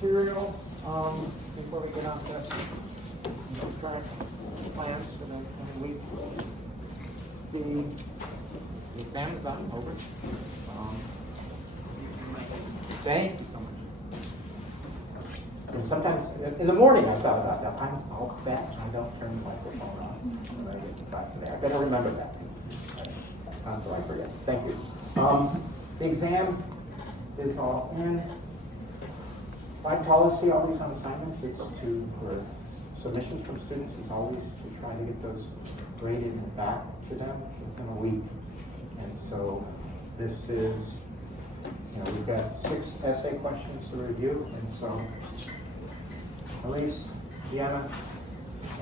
material before we get on to current plans for the coming week. The exam is on, over. Thank you so much. And sometimes in the morning I thought about that. I'll bet I don't turn the microphone on when I get to class today. I better remember that. So I forget. Thank you. The exam is all in. My policy always on assignments is for submissions from students is always to try to get those graded and back to them within a week. And so this is, we've got 6 essay questions to review, and so Elise, Deanna,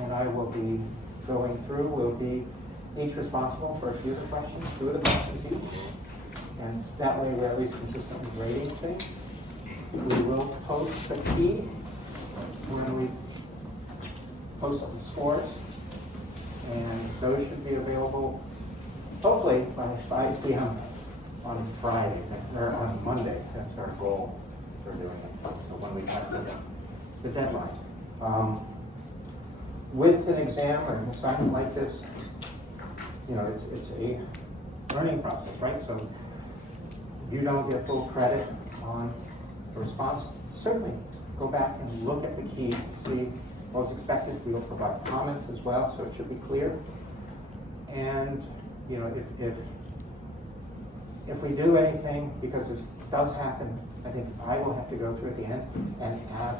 and I will be going through. We'll be each responsible for a few of the questions, 2 of the questions each, and that way we're at least consistently grading things. We will post the key when we post the scores, and those should be available hopefully by 5 p.m. on Friday, or on Monday. That's our goal for doing it. So when we have the deadlines. With an exam or an assignment like this, it's a learning process, right? So you don't get full credit on the response. Certainly go back and look at the key, see what was expected. We will provide comments as well, so it should be clear. And if we do anything, because this does happen, I think I will have to go through at the end and add.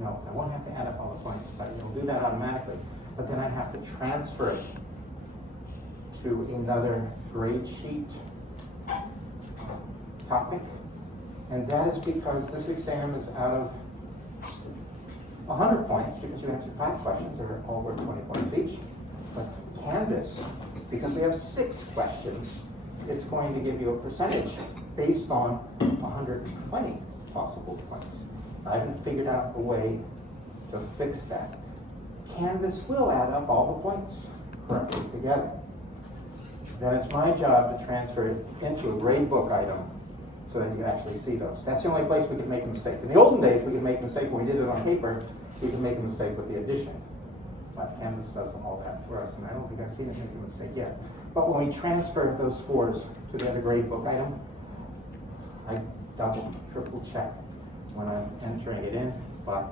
No, I won't have to add up all the points, but it'll do that automatically. But then I have to transfer it to another grade sheet topic. And that is because this exam is out of 100 points, because we answered 5 questions that are all worth 20 points each. But Canvas, because we have 6 questions, it's going to give you a percentage based on 120 possible points. I haven't figured out a way to fix that. Canvas will add up all the points correctly together. Then it's my job to transfer it into a grade book item so that you can actually see those. That's the only place we could make a mistake. In the olden days, we could make a mistake when we did it on paper. We could make a mistake with the addition. But Canvas does all that for us, and I don't think I've seen it make a mistake yet. But when we transfer those scores to the other grade book item, I double, triple check when I'm entering it in, but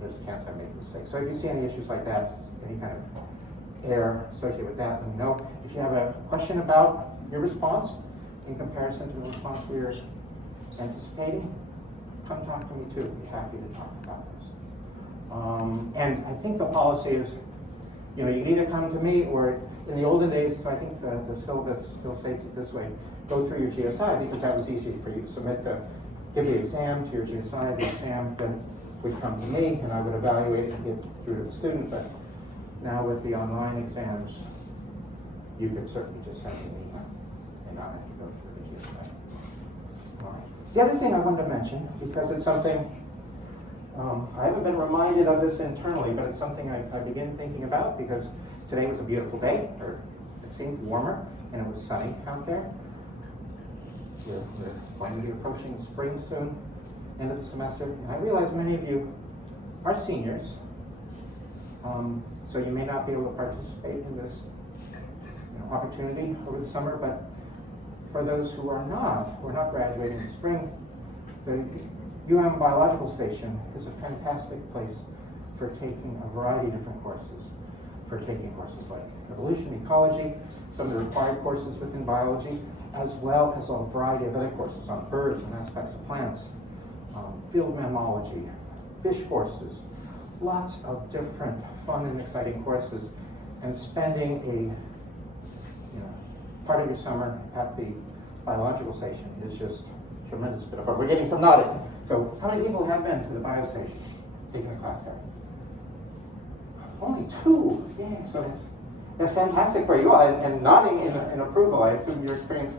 there's a chance I make a mistake. So if you see any issues like that, any kind of error associated with that, let me know. If you have a question about your response in comparison to the response we were anticipating, come talk to me too. I'd be happy to talk about this. And I think the policy is, you can either come to me, or in the olden days, I think the syllabus still states it this way: go through your GSI, because that was easy for you to submit give the exam to your GSI. The exam then would come to me, and I would evaluate it and get through to the student. But now with the online exams, you could certainly just send me an email and not have to go through the GSI. All right. The other thing I wanted to mention, because it's something I haven't been reminded of this internally, but it's something I begin thinking about, because today was a beautiful day, or it seemed warmer, and it was sunny out there. We're going to be approaching spring soon, end of the semester, and I realize many of you are seniors, so you may not be able to participate in this opportunity over the summer, but for those who are not graduating in spring, the Biological Station is a fantastic place for taking a variety of different courses, for taking courses like evolution, ecology, some of the required courses within biology, as well as a variety of other courses on birds and aspects of plants, field mammalogy, fish courses, lots of different fun and exciting courses, and spending a part of your summer at the Biological Station is just a tremendous bit of fun. We're getting some nodding. So how many people have been to the bio station, taking a class there? Only 2. Yeah, so that's fantastic for you all. And nodding in approval. I assume your experience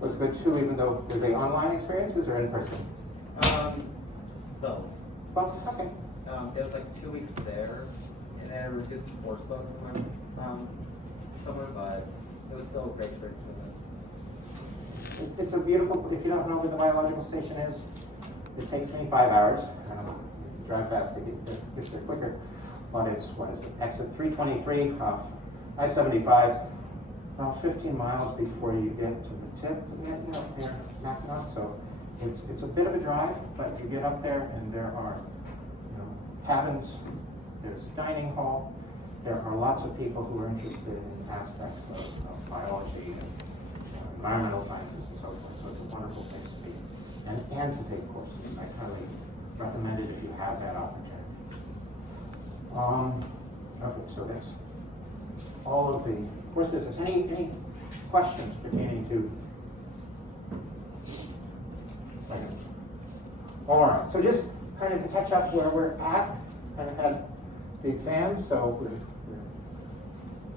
was good too, even though were they online experiences or in person? Both. Both? Okay. It was like 2 weeks there, and then a reduced course load for my summer, but it was still a great experience for them. It's a beautiful, if you don't know where the Biological Station is, It takes me 5 hours. Drive fast to get there quicker. But it's, what is it, exit 323 off I-75, about 15 miles before you get to the tip of the Mackinac. So it's a bit of a drive, but you get up there and there are cabins, there's a dining hall, there are lots of people who are interested in aspects of biology and environmental sciences and so forth. So it's a wonderful place to be and to take courses. I highly recommend it if you have that opportunity. Okay, so that's all of the course business. Any questions pertaining to? All right, so just kind of to catch up where we're at, kind of had the exam, so we're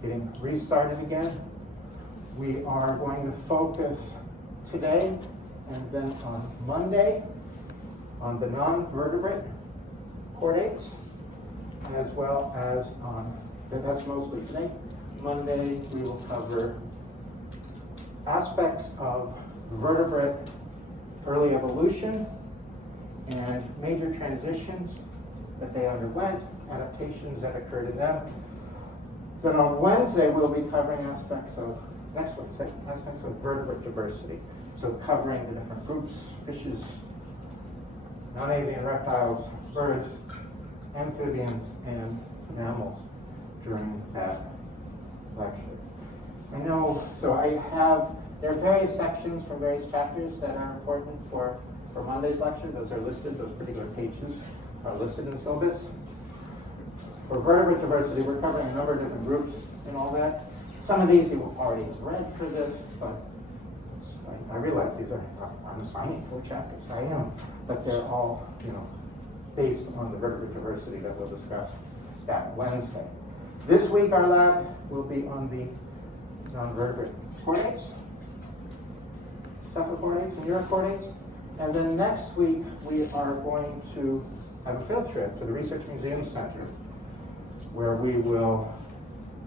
getting restarted again. We are going to focus today and then on Monday on the non-vertebrate chordates, as well as on, that's mostly today. Monday we will cover aspects of vertebrate early evolution and major transitions that they underwent, adaptations that occurred in them. Then on Wednesday we'll be covering aspects of vertebrate diversity. So covering the different groups, fishes, non-avian reptiles, birds, amphibians, and mammals during that lecture. I know, so there are various sections from various chapters that are important for Monday's lecture. Those are listed, those particular pages are listed in the syllabus. For vertebrate diversity, we're covering a number of different groups and all that. Some of these you already read for this, but I realize these are, I'm assigning 4 chapters, I am, but they're all, based on the vertebrate diversity that we'll discuss that Wednesday. This week our lab will be on the non-vertebrate chordates, Cephalochordates and Urochordates, and then next week we are going to have a field trip to the Research Museum Center where we will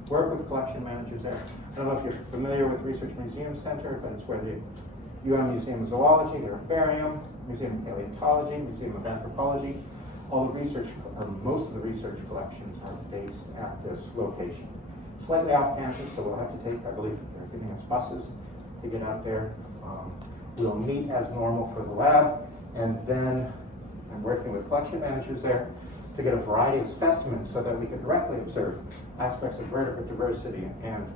work with collection managers there. I don't know if you're familiar with Research Museum Center, but it's where the Museum of Zoology, the Herbarium, Museum of Paleontology, Museum of Anthropology, all the research, or most of the research collections are based at this location. Slightly off campus, so we'll have to take, I believe they're giving us buses to get out there. We'll meet as normal for the lab, and then I'm working with collection managers there to get a variety of specimens so that we can directly observe aspects of vertebrate diversity and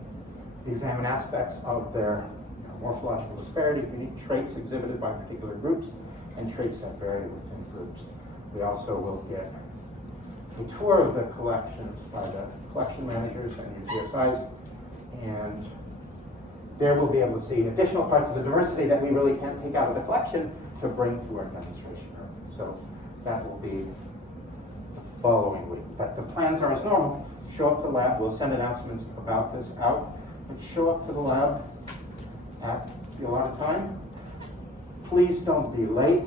examine aspects of their morphological disparity, unique traits exhibited by particular groups, and traits that vary within groups. We also will get a tour of the collections by the collection managers and UTSIs, and there we'll be able to see additional parts of the diversity that we really can't take out of the collection to bring to our demonstration room. So that will be the following week. But the plans are as normal. Show up to the lab. We'll send announcements about this out. But show up to the lab at the allotted time. Please don't be late.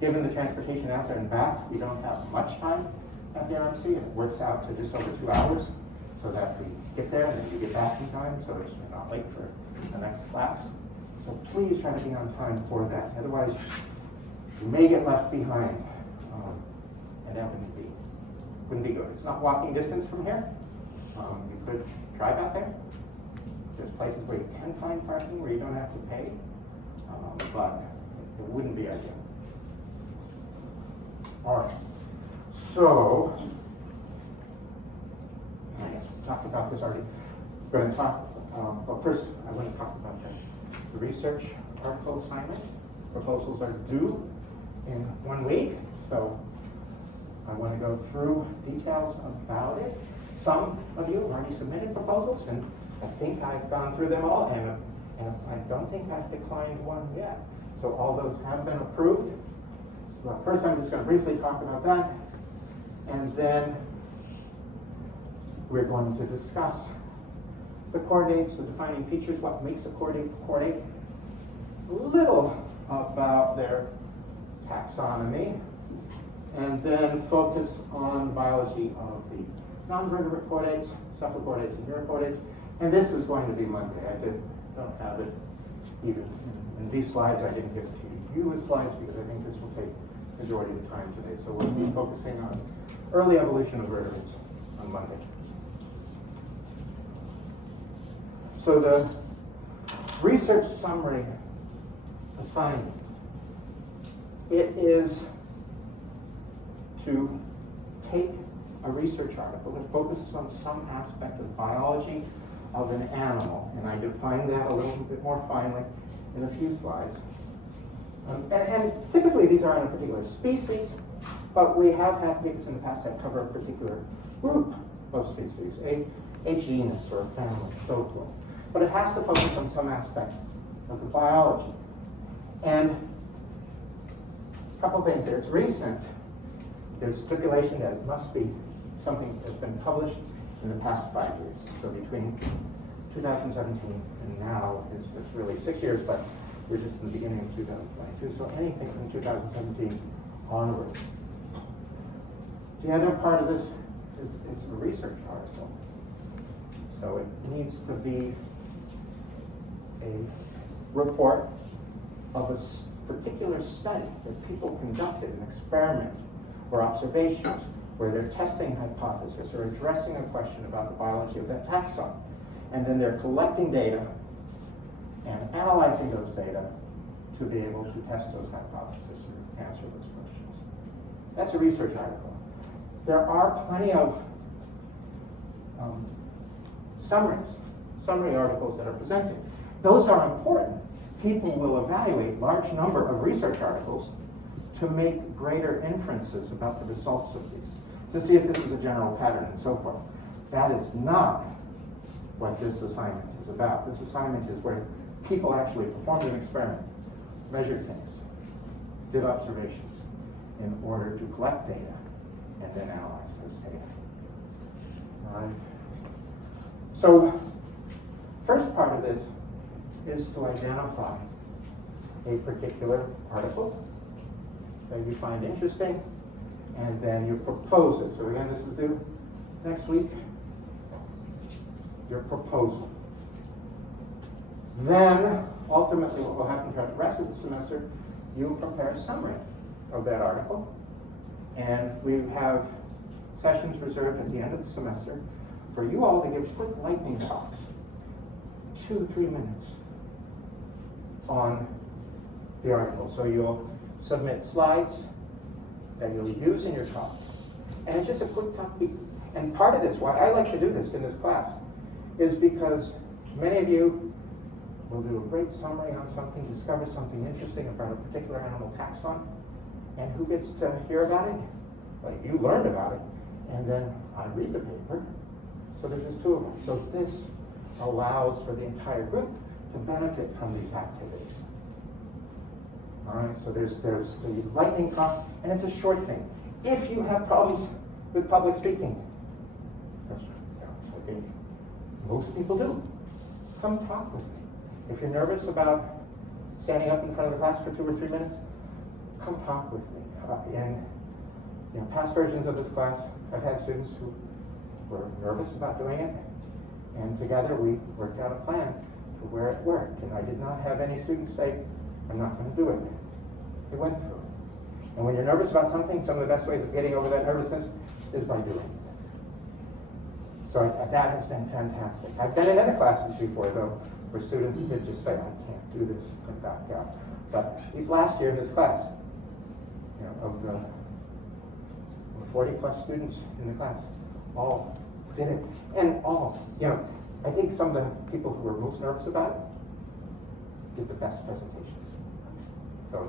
Given the transportation out there and back, we don't have much time at the RMC. It works out to just over 2 hours so that we get there and then you get back in time so that you're not late for the next class. So please try to be on time for that. Otherwise, you may get left behind. And that wouldn't be good. It's not walking distance from here. You could drive out there. There's places where you can find parking where you don't have to pay, but it wouldn't be ideal. All right. So, I guess we talked about this already. We're going to talk. Well, first, I want to talk about the research article assignment. Proposals are due in 1 week, so I want to go through details about it. Some of you have already submitted proposals, and I think I've gone through them all, and I don't think I've declined one yet. So all those have been approved. Well, first I'm just going to briefly talk about that, and then we're going to discuss the chordates, the defining features, what makes a chordate, a little about their taxonomy, and then focus on the biology of the non-vertebrate chordates, Cephalochordates and Urochordates. And this is going to be Monday. I don't have it even in these slides. I didn't give it to you few slides because I think this will take the majority of the time today. So we'll be focusing on early evolution of vertebrates on Monday. So the research summary assignment, it is to take a research article that focuses on some aspect of biology of an animal, and I define that a little bit more finely in a few slides. And typically these are on a particular species, but we have had papers in the past that cover a particular group of species, a genus or a family, so forth. But it has to focus on some aspect of the biology. And a couple things there. It's recent. There's stipulation that it must be something that's been published in the past 5 years. So between 2017 and now is really 6 years, but we're just in the beginning of 2022. So anything from 2017 onward. The other part of this is a research article. So it needs to be a report of a particular study that people conducted, an experiment or observations where they're testing hypothesis or addressing a question about the biology of that taxon. And then they're collecting data and analyzing those data to be able to test those hypotheses or answer those questions. That's a research article. There are plenty of summary articles that are presented. Those are important. People will evaluate large number of research articles to make greater inferences about the results of these, to see if this is a general pattern and so forth. That is not what this assignment is about. This assignment is where people actually performed an experiment, measured things, did observations in order to collect data and then analyze those data. All right. So, first part of this is to identify a particular article that you find interesting, and then you propose it. So again, this is due next week, your proposal. Then, ultimately, what will happen throughout the rest of the semester, you will prepare a summary of that article, and we have sessions reserved at the end of the semester for you all to give quick lightning talks, 2 to 3 minutes on the article. So you'll submit slides that you'll use in your talk. And it's just a quick talk. And part of this, why I like to do this in this class, is because many of you will do a great summary on something, discover something interesting about a particular animal taxon, and who gets to hear about it? Well, you learned about it, and then I read the paper. So there's just 2 of us. So this allows for the entire group to benefit from these activities. All right, so there's the lightning talk, and it's a short thing. If you have problems with public speaking, okay, most people do, come talk with me. If you're nervous about standing up in front of the class for 2 or 3 minutes, come talk with me. In past versions of this class, I've had students who were nervous about doing it, and together we worked out a plan for where it worked. And I did not have any students say, I'm not going to do it. They went through it. And when you're nervous about something, some of the best ways of getting over that nervousness is by doing it. So that has been fantastic. I've been in other classes before, though, where students did just say, I can't do this, and back out. But these last year in this class, of the 40 plus students in the class, all did it. And all, I think some of the people who were most nervous about it did the best presentations. So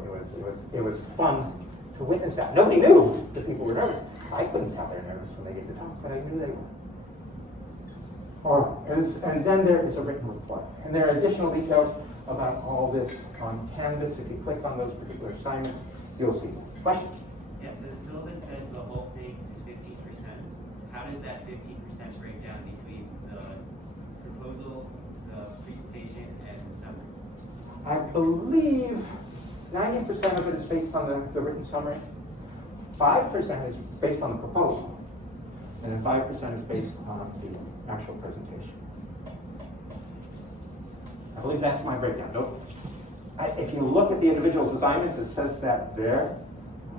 it was fun to witness that. Nobody knew that people were nervous. I couldn't tell they're nervous when they gave the talk, but I knew they were. And then there is a written report. And there are additional details about all this on Canvas. If you click on those particular assignments, you'll see them. Question? Yeah, so the syllabus says the whole thing is 15%. How does that 15% break down between the proposal, the presentation, and the summary? I believe 90% of it is based on the written summary. 5% is based on the proposal. And then 5% is based on the actual presentation. I believe that's my breakdown. Nope. If you look at the individual assignments, it says that there,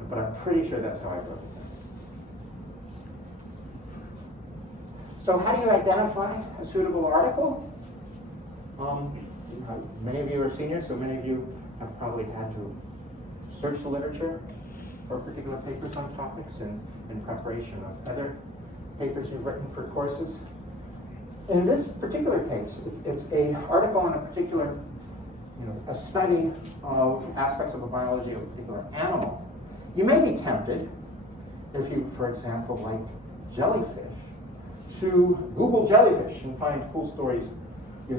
but I'm pretty sure that's how I wrote it. So how do you identify a suitable article? Many of you are seniors, so many of you have probably had to search the literature for particular papers on topics in preparation of other papers you've written for courses. In this particular case, it's an article on a particular, a study of aspects of the biology of a particular animal. You may be tempted, if you, for example, like jellyfish, to Google jellyfish and find cool stories,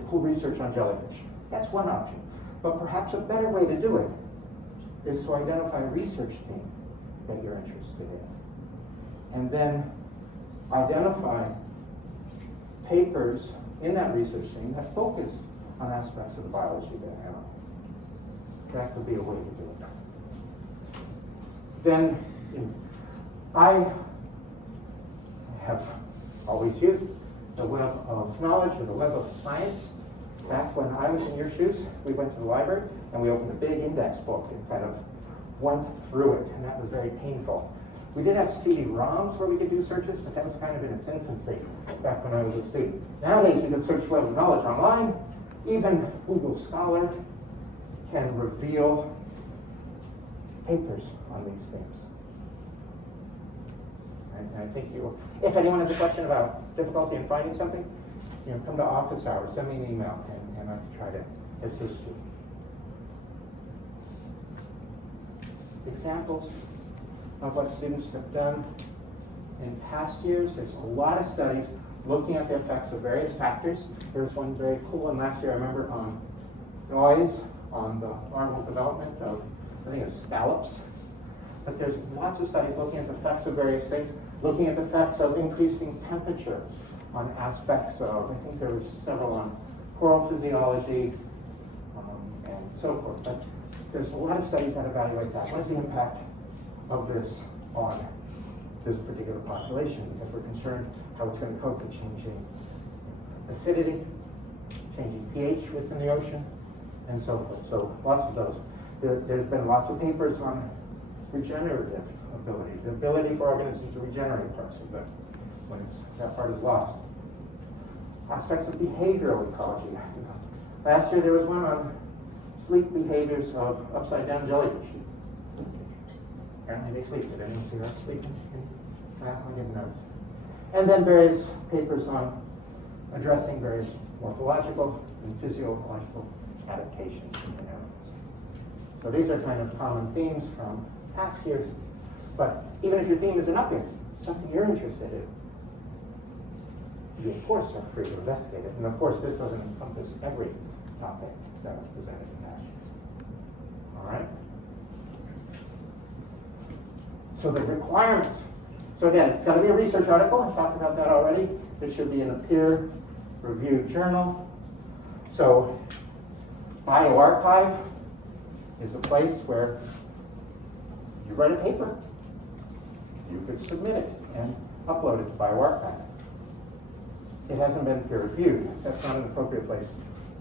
cool research on jellyfish. That's one option. But perhaps a better way to do it is to identify a research theme that you're interested in. And then identify papers in that research theme that focus on aspects of the biology of that animal. That could be a way to do it. Then I have always used the web of knowledge or the web of science. Back when I was in your shoes, we went to the library and we opened a big index book and kind of went through it, and that was very painful. We did have CD-ROMs where we could do searches, but that was kind of in its infancy back when I was a student. Nowadays, you can search web of knowledge online. Even Google Scholar can reveal papers on these things. And I think if anyone has a question about difficulty in finding something, come to office hours, send me an email, and I'll try to assist you. Examples of what students have done in past years. There's a lot of studies looking at the effects of various factors. There's one very cool one last year, I remember, on noise, on the larval development of, I think it's scallops. But there's lots of studies looking at the effects of various things, looking at the effects of increasing temperature on aspects of, I think there was several on coral physiology and so forth. But there's a lot of studies that evaluate that. What is the impact of this on this particular population? Because we're concerned how it's going to cope with changing acidity, changing pH within the ocean, and so forth. So lots of those. There's been lots of papers on regenerative ability, the ability for organisms to regenerate parts of them when that part is lost. Aspects of behavioral ecology. Last year there was one on sleep behaviors of upside-down jellyfish. Apparently they sleep. Did anyone see that sleeping? I didn't notice. And then various papers on addressing various morphological and physiological adaptations in animals. So these are kind of common themes from past years. But even if your theme isn't up here, something you're interested in, you of course are free to investigate it. And of course this doesn't encompass every topic that was presented in that. All right? So the requirements. So again, it's got to be a research article. I talked about that already. It should be in a peer-reviewed journal. So bioRxiv is a place where you write a paper. You could submit it and upload it to bioRxiv. It hasn't been peer-reviewed. That's not an appropriate place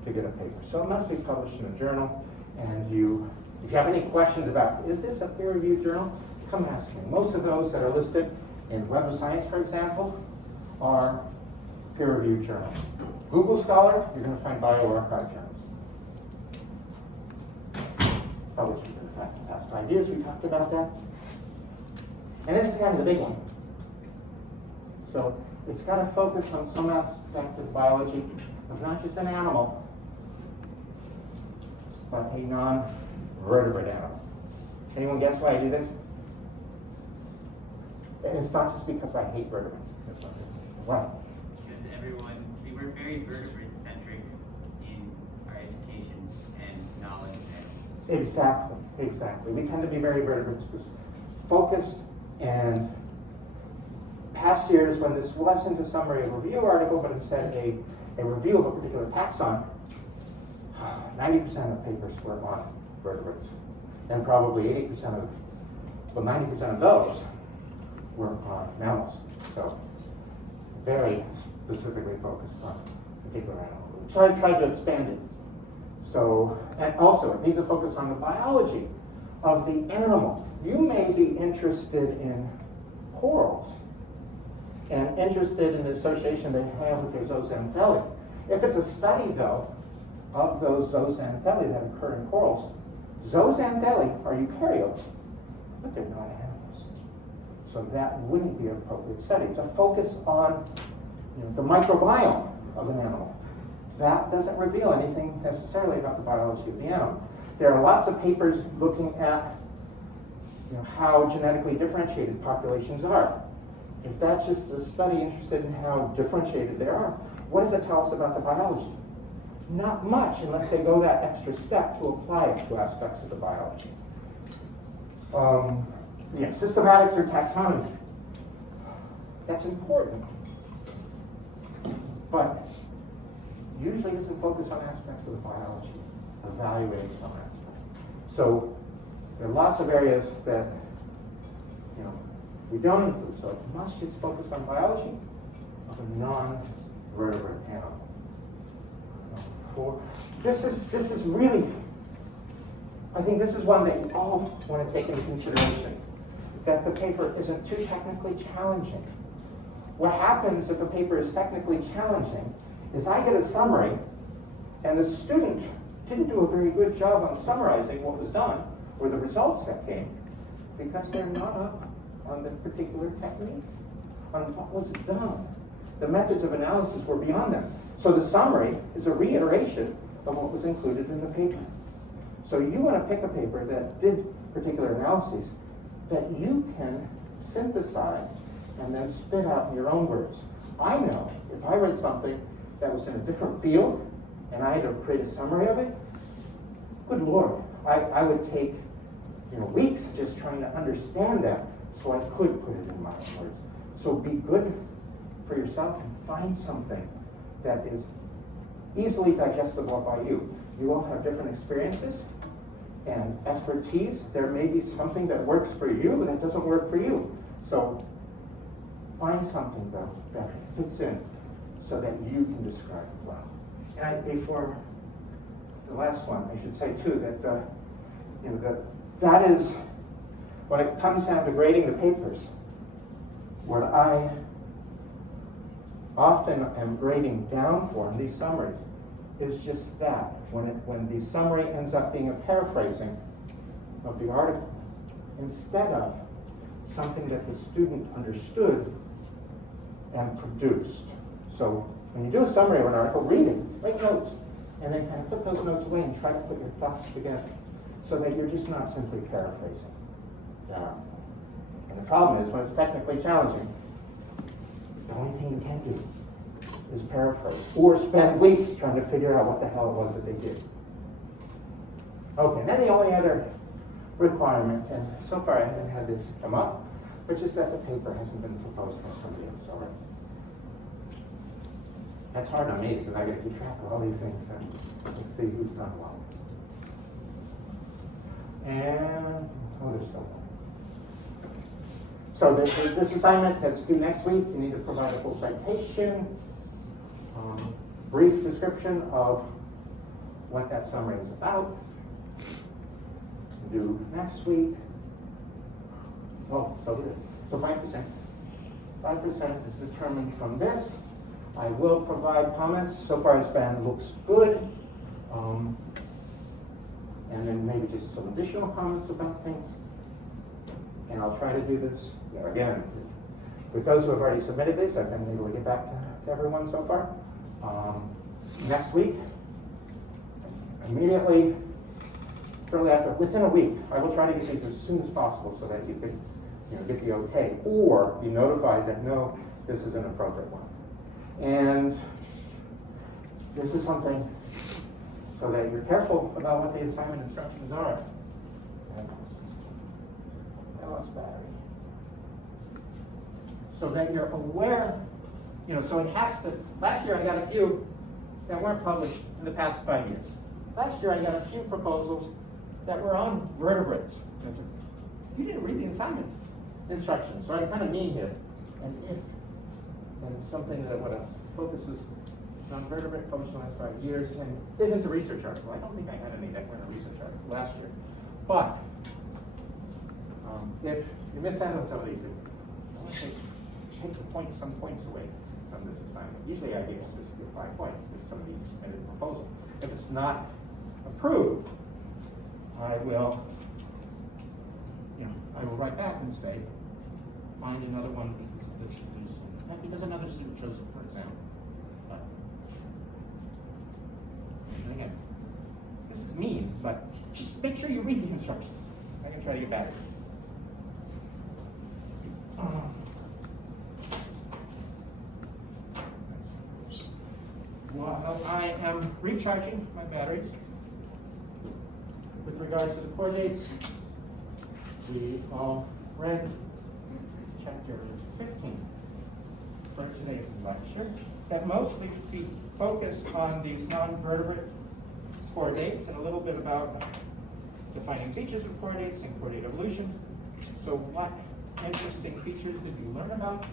to get a paper. So it must be published in a journal. And if you have any questions about, is this a peer-reviewed journal? Come ask me. Most of those that are listed in Web of Science, for example, are peer-reviewed journals. Google Scholar, you're going to find bioRxiv journals. Published in the past 5 years, we talked about that. And this is kind of the big one. So it's got to focus on some aspect of biology of not just an animal, but a non-vertebrate animal. Anyone guess why I do this? And it's not just because I hate vertebrates. Why? Because we were very vertebrate-centric in our education and knowledge of animals. Exactly. We tend to be very vertebrate-focused, and past years when this wasn't a summary of a review article, but instead a review of a particular taxon, 90% of papers were on vertebrates. And probably 90% of those were on mammals. So very specifically focused on a particular animal. So I tried to expand it So, and also it needs to focus on the biology of the animal. You may be interested in corals and interested in the association they have with their zooxanthellae. If it's a study, though, of those zooxanthellae that occur in corals, zooxanthellae are eukaryotes, but they're not animals. So that wouldn't be an appropriate study. It's a focus on the microbiome of an animal. That doesn't reveal anything necessarily about the biology of the animal. There are lots of papers looking at how genetically differentiated populations are. If that's just a study interested in how differentiated they are, what does it tell us about the biology? Not much, unless they go that extra step to apply it to aspects of the biology. Systematics or taxonomy. That's important, but usually doesn't focus on aspects of the biology, evaluating some aspects. So there are lots of areas that we don't include. So it must just focus on biology of a non-vertebrate animal. This is really, I think this is one that you all want to take into consideration, that the paper isn't too technically challenging. What happens if a paper is technically challenging is I get a summary and the student didn't do a very good job on summarizing what was done or the results that came because they're not up on the particular technique, on what was done. The methods of analysis were beyond them. So the summary is a reiteration of what was included in the paper. So you want to pick a paper that did particular analyses that you can synthesize and then spit out in your own words. I know if I read something that was in a different field and I had to create a summary of it, good Lord, I would take weeks just trying to understand that so I could put it in my own words. So be good for yourself and find something that is easily digestible by you. You all have different experiences and expertise. There may be something that works for you that doesn't work for you. So find something that fits in so that you can describe it well. And before the last one, I should say too that is when it comes down to grading the papers, what I often am grading down for in these summaries is just that. When the summary ends up being a paraphrasing of the article instead of something that the student understood and produced. So when you do a summary of an article, read it, make notes, and then kind of put those notes away and try to put your thoughts together so that you're just not simply paraphrasing. And the problem is when it's technically challenging, the only thing you can do is paraphrase or spend weeks trying to figure out what the hell it was that they did. Okay, and then the only other requirement, and so far I haven't had this come up, but just that the paper hasn't been proposed by somebody else already. That's hard on me because I got to keep track of all these things and let's see who's done what. And there's so one. So this assignment that's due next week, you need to provide a full citation, brief description of what that summary is about. Due next week. Oh, so it is. So 5%. 5% is determined from this. I will provide comments. So far, this band looks good. And then maybe just some additional comments about things. And I'll try to do this again. With those who have already submitted this, I've been able to get back to everyone so far. Next week, immediately, shortly after, within a week, I will try to get these as soon as possible so that you can get the okay, or be notified that no, this is an appropriate one. And this is something so that you're careful about what the assignment instructions are. I lost battery. So that you're aware, so it has to, last year I got a few that weren't published in the past 5 years. Last year I got a few proposals that were on vertebrates. And I said, you didn't read the assignment instructions, so I kind of need here. And if, then something that what else focuses non-vertebrate, published in the last 5 years, and isn't a research article. I don't think I had any that were in a research article last year. But if you miss out on some of these things, I want to take some points away from this assignment. Usually I just give 5 points if somebody submitted a proposal. If it's not approved, I will write back and say, find another one because of this reason. Not because another student chose it, for example. But and again, this is mean, but just make sure you read the instructions. I can try to get back. While I am recharging my batteries, with regards to the chordates, we all read chapter 15 for today's lecture, that mostly be focused on these non-vertebrate chordates and a little bit about defining features of chordates and chordate evolution. So what interesting features did you learn about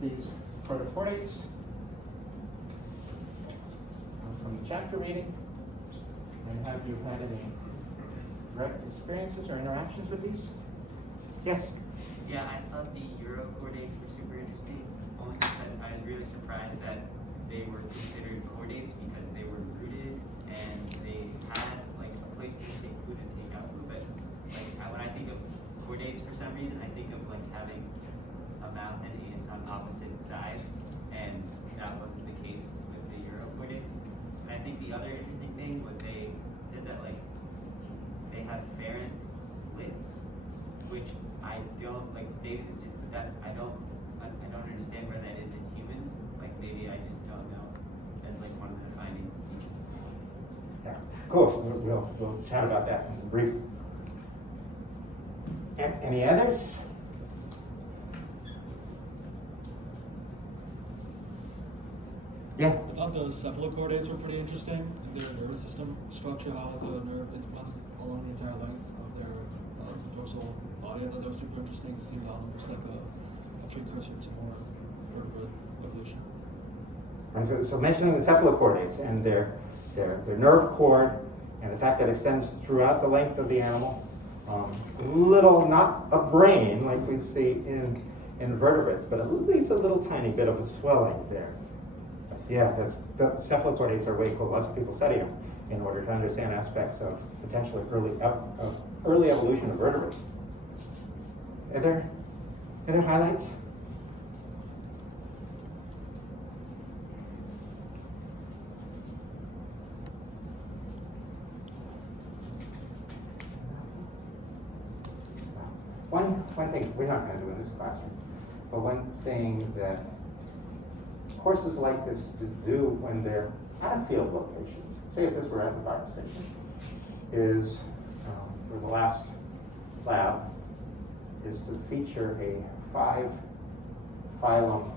these protochordates from the chapter reading? And have you had any direct experiences or interactions with these? Yes? Yeah, I thought the Urochordates were super interesting, only because I was really surprised that they were considered chordates because they were rooted and they had like a place to take food and take out food. But like when I think of chordates, for some reason, I think of like having a mouth and anus on opposite sides, and that wasn't the case with the Urochordates. And I think the other interesting thing was they said that like they have pharynx slits, which I don't like. David is just that I don't understand where that is in humans. Like maybe I just don't know. That's like one of the findings. Yeah, cool. We'll chat about that briefly. Any others? Yeah. I thought the cephalochordates were pretty interesting. Their nervous system structure, how the nerve influenced along the entire length of their dorsal body. I thought that was super interesting. It seemed almost like a precursor to more vertebrate evolution. And so mentioning the cephalochordates and their nerve cord and the fact that it extends throughout the length of the animal. Little, not a brain like we see in vertebrates, but at least a little tiny bit of a swelling there. Yeah, the cephalochordates are way cool. Lots of people study them in order to understand aspects of potentially early evolution of vertebrates. Are there highlights? One thing, we're not going to do in this classroom, but one thing that courses like this to do when they're at a field location, say if this were at the Larval Stage, is for the last lab, is to feature a 5-phylum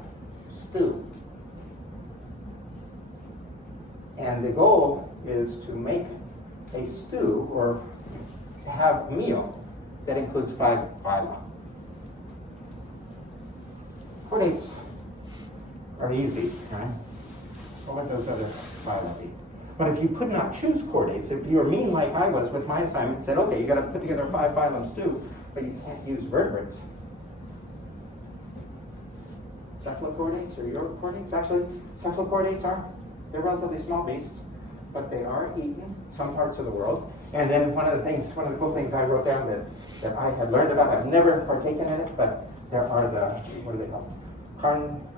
stew. And the goal is to make a stew or to have a meal that includes 5 phyla. Chordates are easy, right? What would those other phyla be? But if you could not choose chordates, if you were mean like I was with my assignment, said, okay, you got to put together a 5-phylum stew, but you can't use vertebrates. Cephalochordates or Urochordates? Actually, cephalochordates they're relatively small beasts, but they are eaten in some parts of the world. And then one of the cool things I wrote down that I had learned about, I've never partaken in it, but there are what do they call them?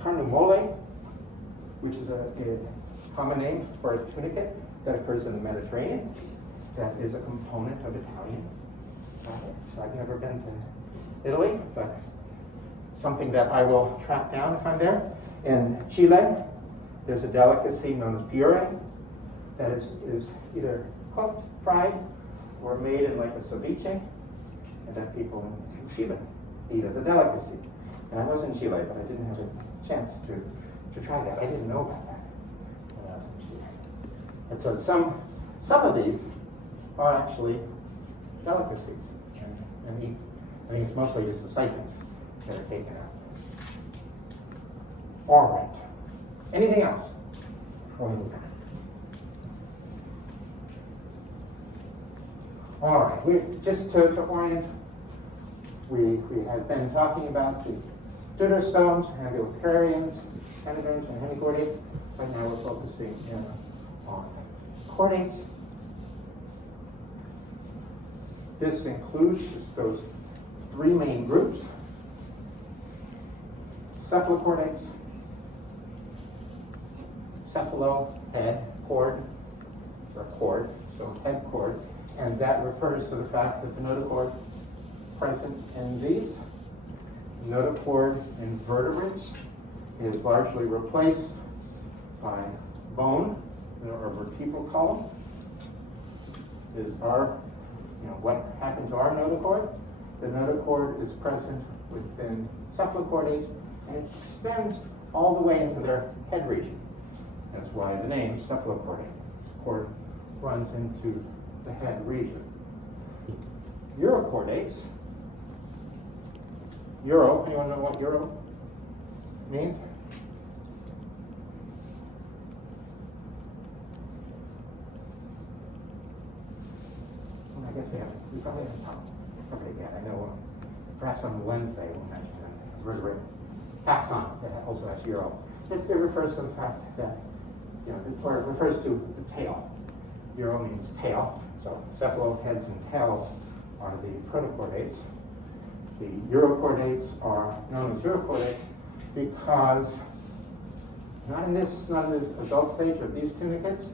Carnumole, which is a common name for a tunicate that occurs in the Mediterranean. That is a component of Italian diets. I've never been to Italy, but something that I will track down if I'm there. In Chile, there's a delicacy known as puree that is either cooked, fried, or made in like a ceviche, and that people in Chile eat as a delicacy. And I was in Chile, but I didn't have a chance to try that. I didn't know about that when I was in Chile. And so some of these are actually delicacies, and I think it's mostly just the siphons that are taken out. All right. Anything else wing. All right, just to orient, we have been talking about the deuterostomes, ambulocarians, hemiderms, and hemichordates. Right now we're focusing in on chordates. This includes just those three main groups: Cephalochordates, cephalohead cord, or cord, so head cord, and that refers to the fact that the notochord present in these notochord invertebrates is largely replaced by bone, or vertebral column. Is our, what happened to our notochord? The notochord is present within cephalochordates, and it extends all the way into their head region. That's why the name Cephalochordate. The cord runs into the head region. Urochordates. Anyone know what Uro means? Well, I guess we probably haven't talked about it yet. I know perhaps on Wednesday we'll mention a vertebrate taxon that also has Uro. It refers to the fact that, or it refers to the tail. Uro means tail, so cephaloheads and tails are the protochordates. The urochordates are known as urochordates because not in this adult stage of these tunicates,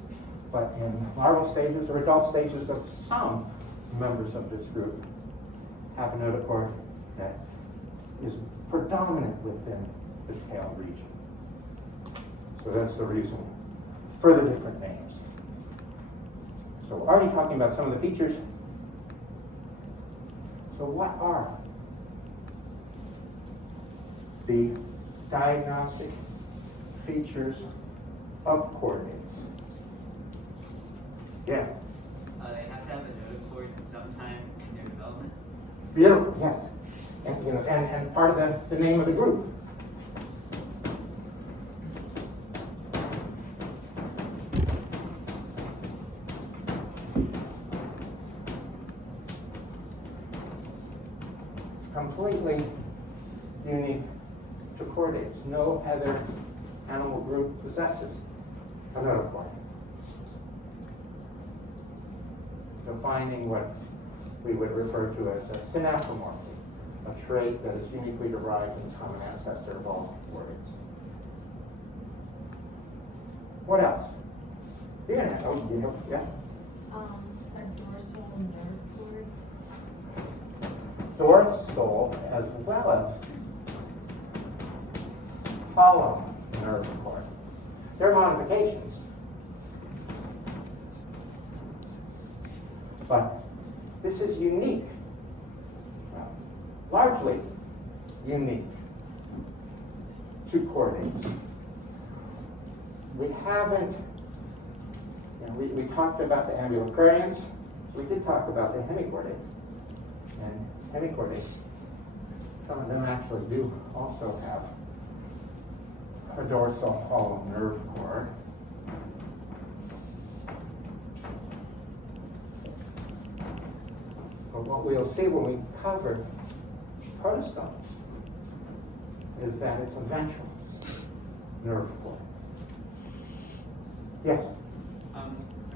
but in larval stages or adult stages of some members of this group have a notochord that is predominant within the tail region. So that's the reason for the different names. So we're already talking about some of the features. So what are the diagnostic features of chordates? Yeah. They have to have a notochord sometime in their development. Beautiful, yes. And part of the name of the group. Completely unique to chordates. No other animal group possesses a notochord. Defining what we would refer to as a synapomorphy, a trait that is uniquely derived from the common ancestor of all chordates. What else? Yes? A dorsal nerve cord. Dorsal as well as hollow nerve cord. There are modifications, but this is unique, largely unique to chordates. We haven't, we talked about the ambulocarians, we did talk about the hemichordates. And hemichordates, some of them actually do also have a dorsal hollow nerve cord. But what we'll see when we cover protostomes is that it's a ventral nerve cord. Yes?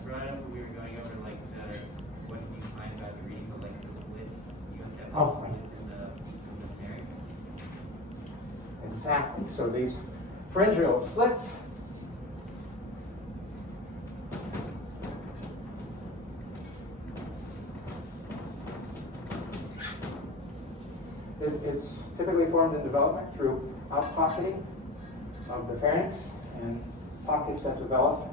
Right after we were going over what you find about the reading, but the slits, you have to have Oh, slits in the pharynx. Exactly. So these pharyngeal slits it's typically formed in development through outpocketing of the pharynx and pockets that develop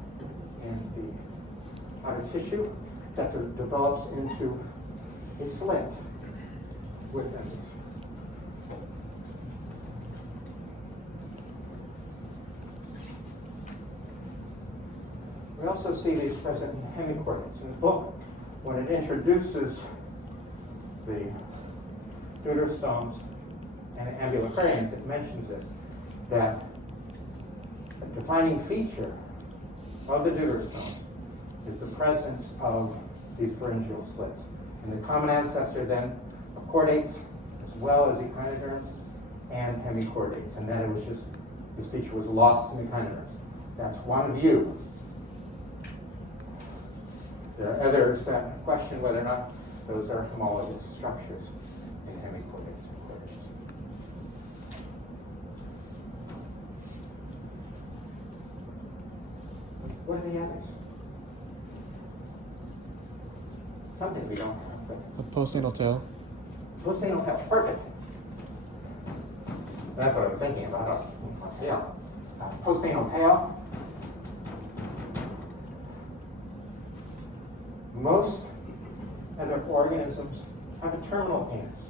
in the outer tissue that develops into a slit within this. We also see these present in hemichordates. In the book, when it introduces the deuterostomes and ambulocarians, it mentions this, that a defining feature of the deuterostome is the presence of these pharyngeal slits. And the common ancestor then of chordates, as well as echinoderms and hemichordates. And then it was just, this feature was lost in echinoderms. That's one view. There are others that question whether or not those are homologous structures in hemichordates and chordates. What are the others? Something we don't have, but A postnatal tail. postnatal tail, perfect. That's what I was thinking about. Tail. Postnatal tail. Most other organisms have a terminal anus.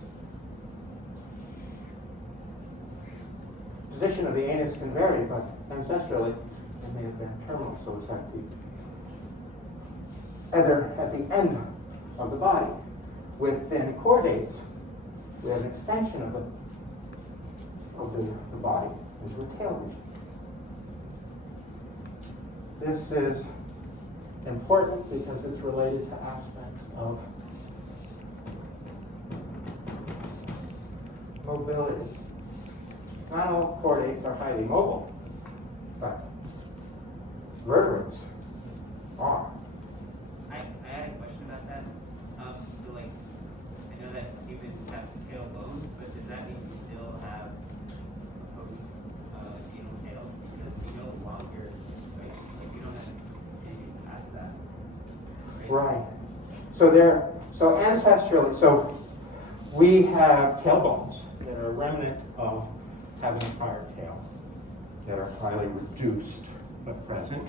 Position of the anus can vary, but ancestrally it may have been terminal, so it's at the end of the body. Within chordates, we have an extension of the body into a tail region. This is important because it's related to aspects of mobility. Not all chordates are highly mobile, but vertebrates are. I had a question about that. So like, I know that humans have tail bones, but does that mean you still have a post-anal tail? Because you no longer, like you don't have anything past that. Right. So ancestrally, so we have tailbones that are a remnant of having a prior tail that are highly reduced but present.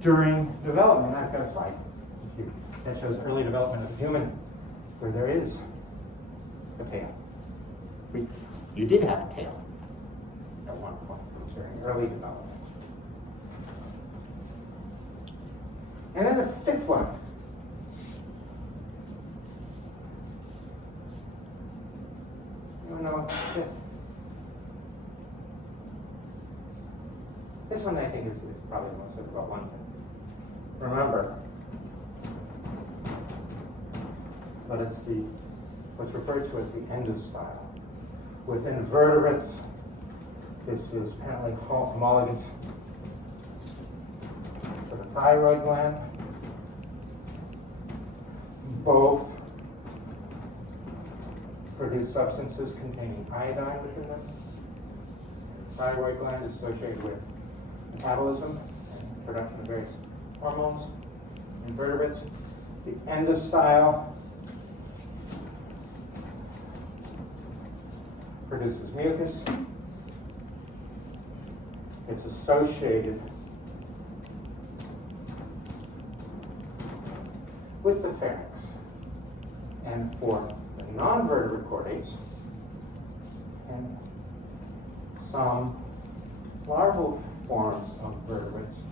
During development, I've got a slide that shows early development of the human where there is a tail. You did have a tail at one point during early development. And then the fifth one. Fifth. This one I think is probably the most difficult one. Remember, but it's what's referred to as the endostyle. Within vertebrates, this is apparently homologous for the thyroid gland. Both produce substances containing iodine within them. The thyroid gland is associated with metabolism and production of various hormones. In vertebrates, the endostyle produces mucus. It's associated with the pharynx. And for the non-vertebrate chordates and some larval forms of vertebrates,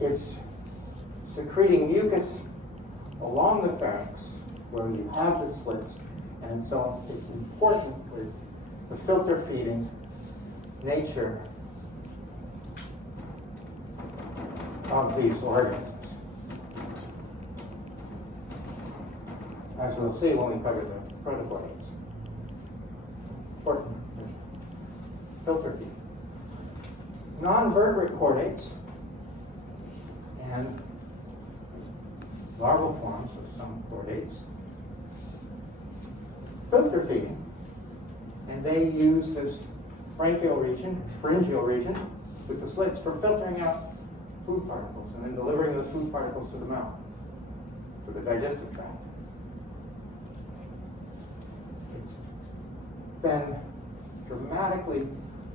it's secreting mucus along the pharynx where you have the slits, and so it's important with the filter feeding nature of these organisms. As we'll see when we cover the protochordates. Important filter feeding. Non-vertebrate chordates and larval forms of some chordates filter feeding, and they use this pharyngeal region with the slits for filtering out food particles and then delivering those food particles to the mouth, to the digestive tract. It's been dramatically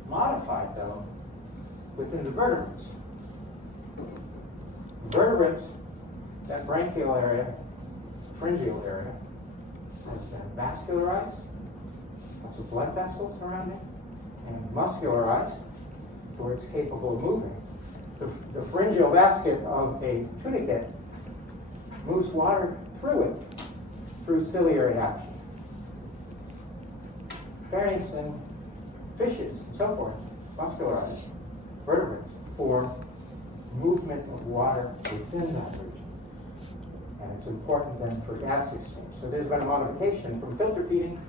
modified, though, within the vertebrates. Vertebrates, that branchial area, pharyngeal area, has been vascularized, lots of blood vessels around it, and muscularized to where it's capable of moving. The pharyngeal basket of a tunicate moves water through it, through ciliary action. Pharynx and fishes and so forth, muscularized vertebrates for movement of water within that region. And it's important then for gas exchange. So there's been a modification from filter feeding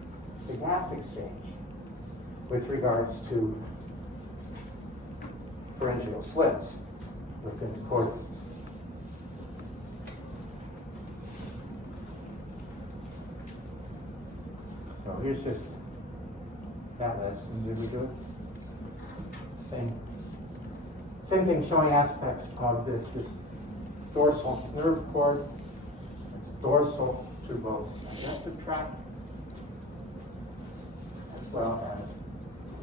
to gas exchange with regards to pharyngeal slits within the chordates. So here's just that lesson. Did we do it? Same thing, showing aspects of this dorsal nerve cord. It's dorsal to both digestive tract as well as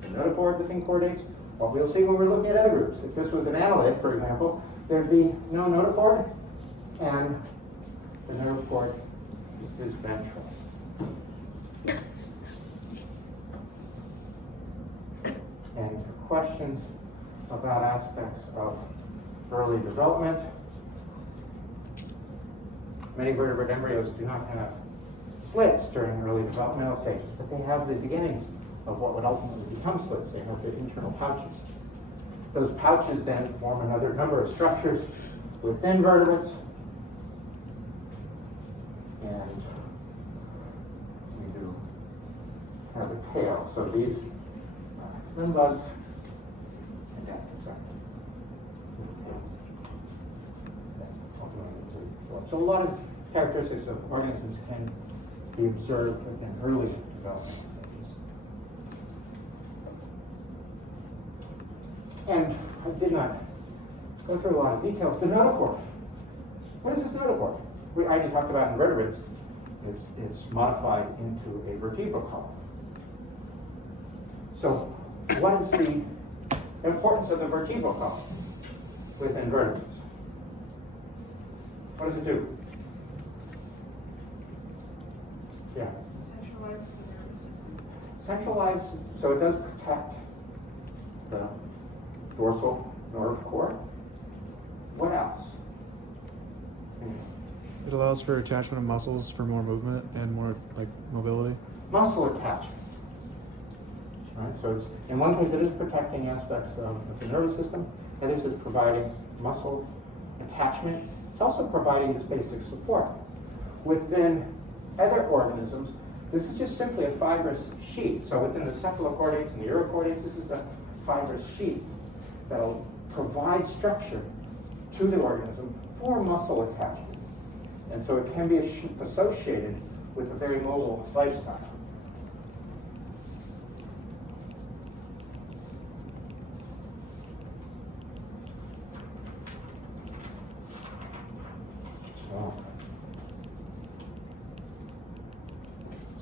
the notochord within chordates. What we'll see when we're looking at other groups. If this was an annelid, for example, there'd be no notochord, and the nerve cord is ventral. And questions about aspects of early development. Many vertebrate embryos do not have slits during early developmental stages, but they have the beginnings of what would ultimately become slits. They have the internal pouches. Those pouches then form another number of structures within vertebrates. And we do have a tail. So these limb buds and that is so a lot of characteristics of organisms can be observed within early development stages. And I did not go through a lot of details. The notochord. What is this notochord? We already talked about invertebrates. It's modified into a vertebral column. So what is the importance of the vertebral column with invertebrates? What does it do? Yeah. Centralizes the nervous system. Centralized, so it does protect the dorsal nerve cord. What else? It allows for attachment of muscles for more movement and more like mobility. Muscle attachment. Right, so it's, in one case it is protecting aspects of the nervous system, and this is providing muscle attachment. It's also providing this basic support. Within other organisms, this is just simply a fibrous sheet. So within the Cephalochordates and the Urochordates, this is a fibrous sheet that will provide structure to the organism for muscle attachment. And so it can be associated with a very mobile lifestyle.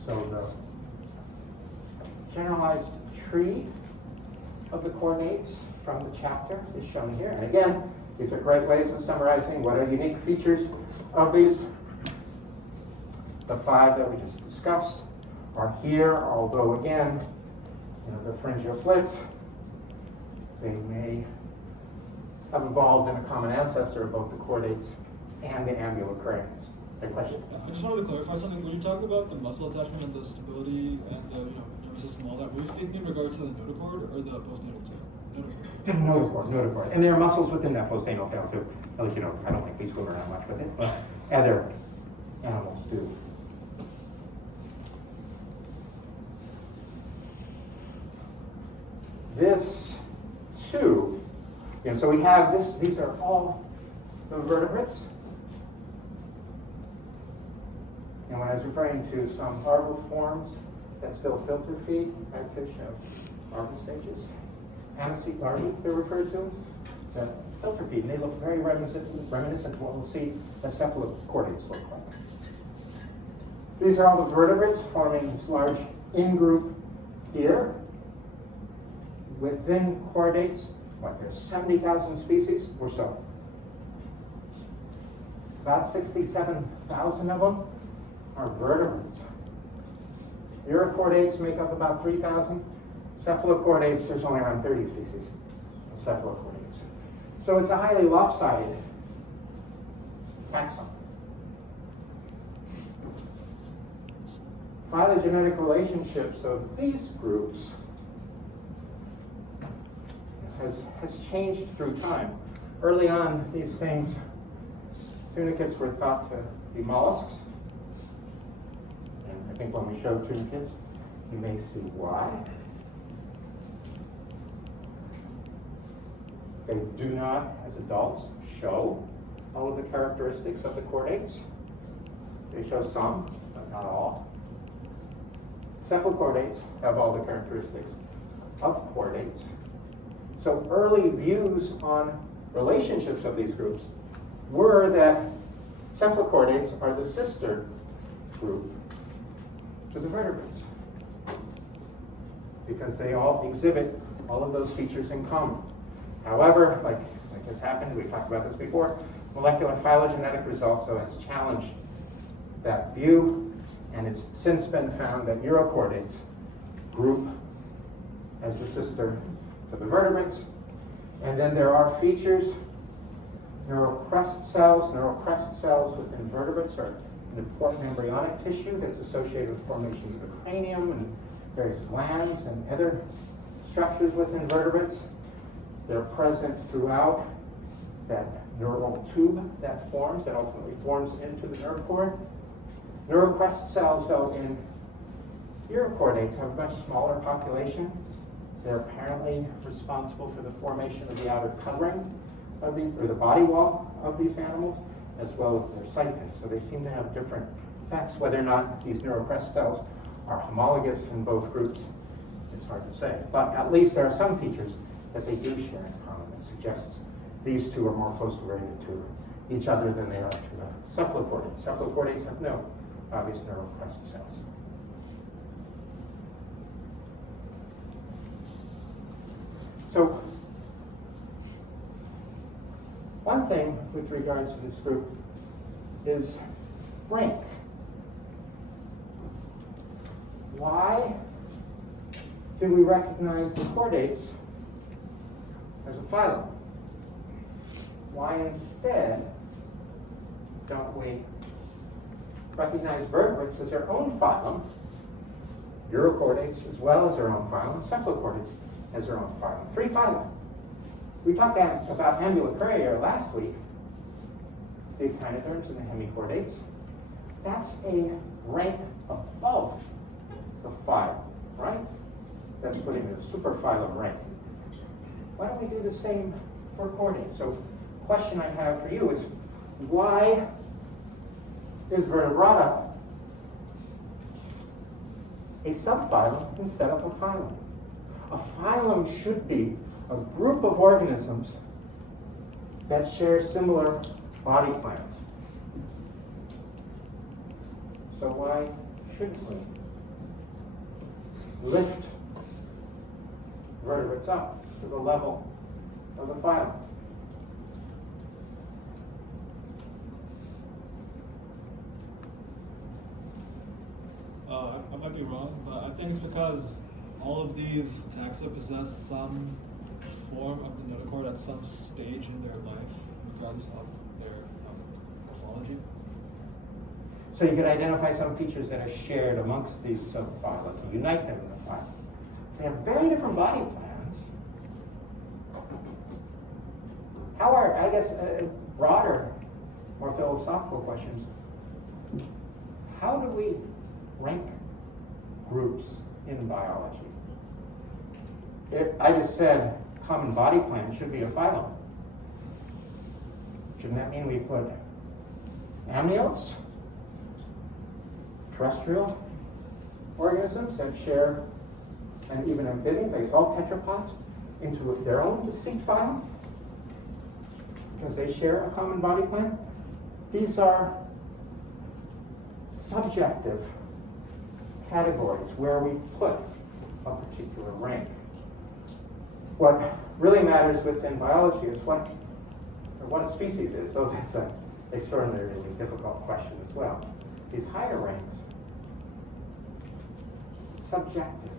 So the generalized tree of the chordates from the chapter is shown here. And again, these are great ways of summarizing what are unique features of these. The five that we just discussed are here, although again, the pharyngeal slits, they may have evolved in a common ancestor of both the chordates and the ambulocranians. A question? I just wanted to clarify something. When you talk about the muscle attachment and the stability and the nervous system, all that, were you speaking in regards to the notochord or the postnatal tail? Notochord. And there are muscles within that postnatal tail too. At least, I don't think we swim around much with it, but other animals do. This too, so we have this, these are all the vertebrates. And when I was referring to some larval forms that still filter feed at fish of larval stages, aniseed larvae they're referred to as, that filter feed, and they look very reminiscent of what we'll see as cephalochordates look like. These are all the vertebrates forming this large in-group here. Within chordates, there's 70,000 species or so. About 67,000 of them are vertebrates. Urochordates make up about 3,000. Cephalochordates, there's only around 30 species of cephalochordates. So it's a highly lopsided taxon. Phylogenetic relationships of these groups has changed through time. Early on, these things, tunicates were thought to be mollusks. And I think when we show tunicates, you may see why. They do not, as adults, show all of the characteristics of the chordates. They show some, but not all. Cephalochordates have all the characteristics of chordates. So early views on relationships of these groups were that cephalochordates are the sister group to the vertebrates, because they all exhibit all of those features in common. However, like has happened, we talked about this before, molecular phylogenetic results so has challenged that view, and it's since been found that Urochordates group as the sister to the vertebrates. And then there are features, neurocrest cells within vertebrates are an important embryonic tissue that's associated with formation of the cranium and various glands and other structures within vertebrates. They're present throughout that neural tube that ultimately forms into the nerve cord. Neurocrest cells, though, in Urochordates have a much smaller population. They're apparently responsible for the formation of the outer covering of these, or the body wall of these animals, as well as their siphons. So they seem to have different effects. Whether or not these neurocrest cells are homologous in both groups, it's hard to say. But at least there are some features that they do share in common that suggests these two are more closely related to each other than they are to the Cephalochordates. Cephalochordates have no obvious neurocrest cells. So, one thing with regards to this group is rank. Why do we recognize the chordates as a phylum? Why instead don't we recognize vertebrates as their own phylum, Urochordates as well as their own phylum, Cephalochordates as their own phylum? Three phyla. We talked about Ambulocraria last week, the echinoderms and the hemichordates. That's a rank above the phylum, right? That's putting a superphylum rank. Why don't we do the same for chordates? So the question I have for you is, why is Vertebrata a subphylum instead of a phylum? A phylum should be a group of organisms that share similar body plans. So why shouldn't we lift vertebrates up to the level of the phylum? I might be wrong, but I think it's because all of these taxa possess some form of the notochord at some stage in their life, regardless of their morphology. So you could identify some features that are shared amongst these subphyla to unite them in the phylum. They have very different body plans. How are, I guess, broader, more philosophical questions, how do we rank groups in biology? I just said common body plan should be a phylum. Shouldn't that mean we put amniotes, terrestrial organisms that share, and even amphibians, I guess all tetrapods, into their own distinct phylum? Because they share a common body plan? These are subjective categories where we put a particular rank. What really matters within biology is what a species is, though that's an extraordinarily difficult question as well. These higher ranks, subjective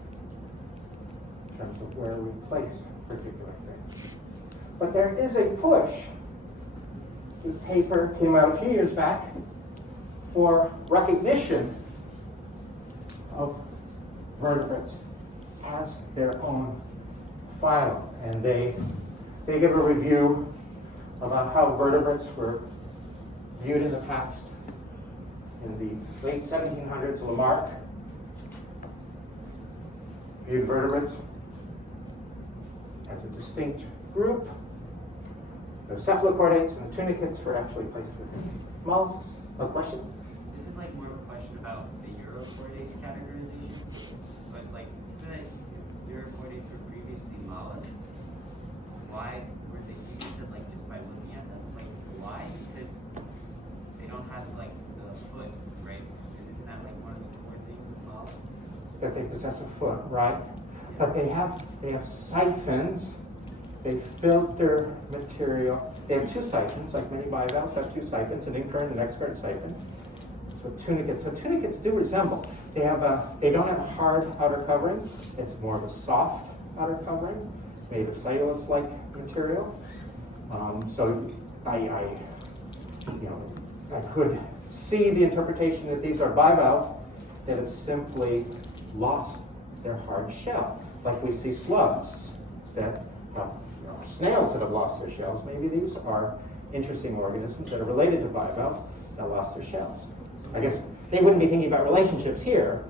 in terms of where we place particular things. But there is a push. The paper came out a few years back for recognition of vertebrates as their own phylum. And they give a review about how vertebrates were viewed in the past. In the late 1700s, Lamarck viewed vertebrates as a distinct group. The cephalochordates and the tunicates were actually placed within mollusks. No question? This is like more of a question about the Urochordates categorization, but like you said, Urochordates were previously mollusks. Why were they used like just by looking at them? Like why? Because they don't have like the foot, right? And isn't that like one of the core things of mollusks? That they possess a foot, right? But they have siphons. They filter material. They have two siphons, like many bivalves have two siphons, an incurrent and external siphon. So tunicates do resemble. They don't have a hard outer covering. It's more of a soft outer covering, made of cellulose-like material. So I could see the interpretation that these are bivalves that have simply lost their hard shell, like we see slugs that. Snails that have lost their shells. Maybe these are interesting organisms that are related to bivalves that lost their shells. I guess they wouldn't be thinking about relationships here.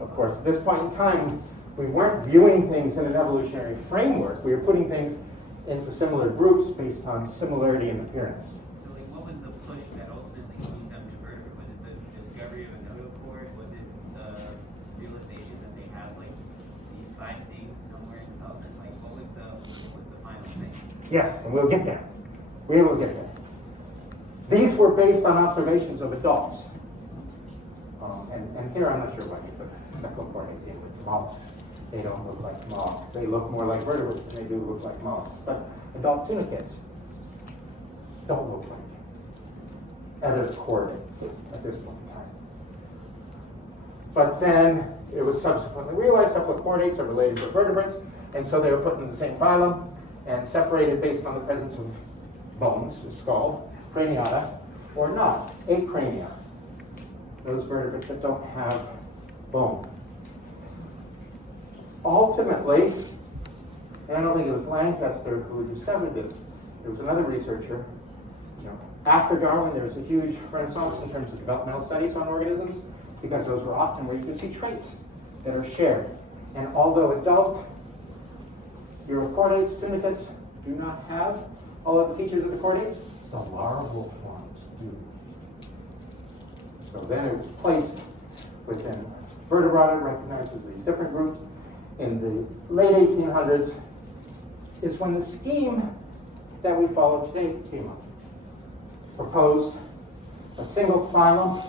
Of course, at this point in time, we weren't viewing things in an evolutionary framework. We were putting things into similar groups based on similarity in appearance. So like what was the push that ultimately moved them to vertebrate? Was it the discovery of a notochord? Was it the realization that they have like these 5 things somewhere in development? Like what was the final thing? Yes, and we'll get there. We will get there. These were based on observations of adults. And here I'm not sure why you put cephalochordates in with mollusks. They don't look like mollusks. They look more like vertebrates than they do look like mollusks. But adult tunicates don't look like Urochordates at this point in time. But then it was subsequently realized cephalochordates are related to vertebrates, and so they were put in the same phylum and separated based on the presence of bones, the skull, craniata, or not, acrania, those vertebrates that don't have bone. Ultimately, and I don't think it was Lancaster who discovered this, there was another researcher. After Darwin, there was a huge renaissance in terms of developmental studies on organisms, because those were often where you can see traits that are shared. And although adult Urochordates, tunicates do not have all of the features of the chordates, the larval forms do. So then it was placed within vertebrata, recognized as these different groups. In the late 1800s is when the scheme that we follow today came up. Proposed a single phylum,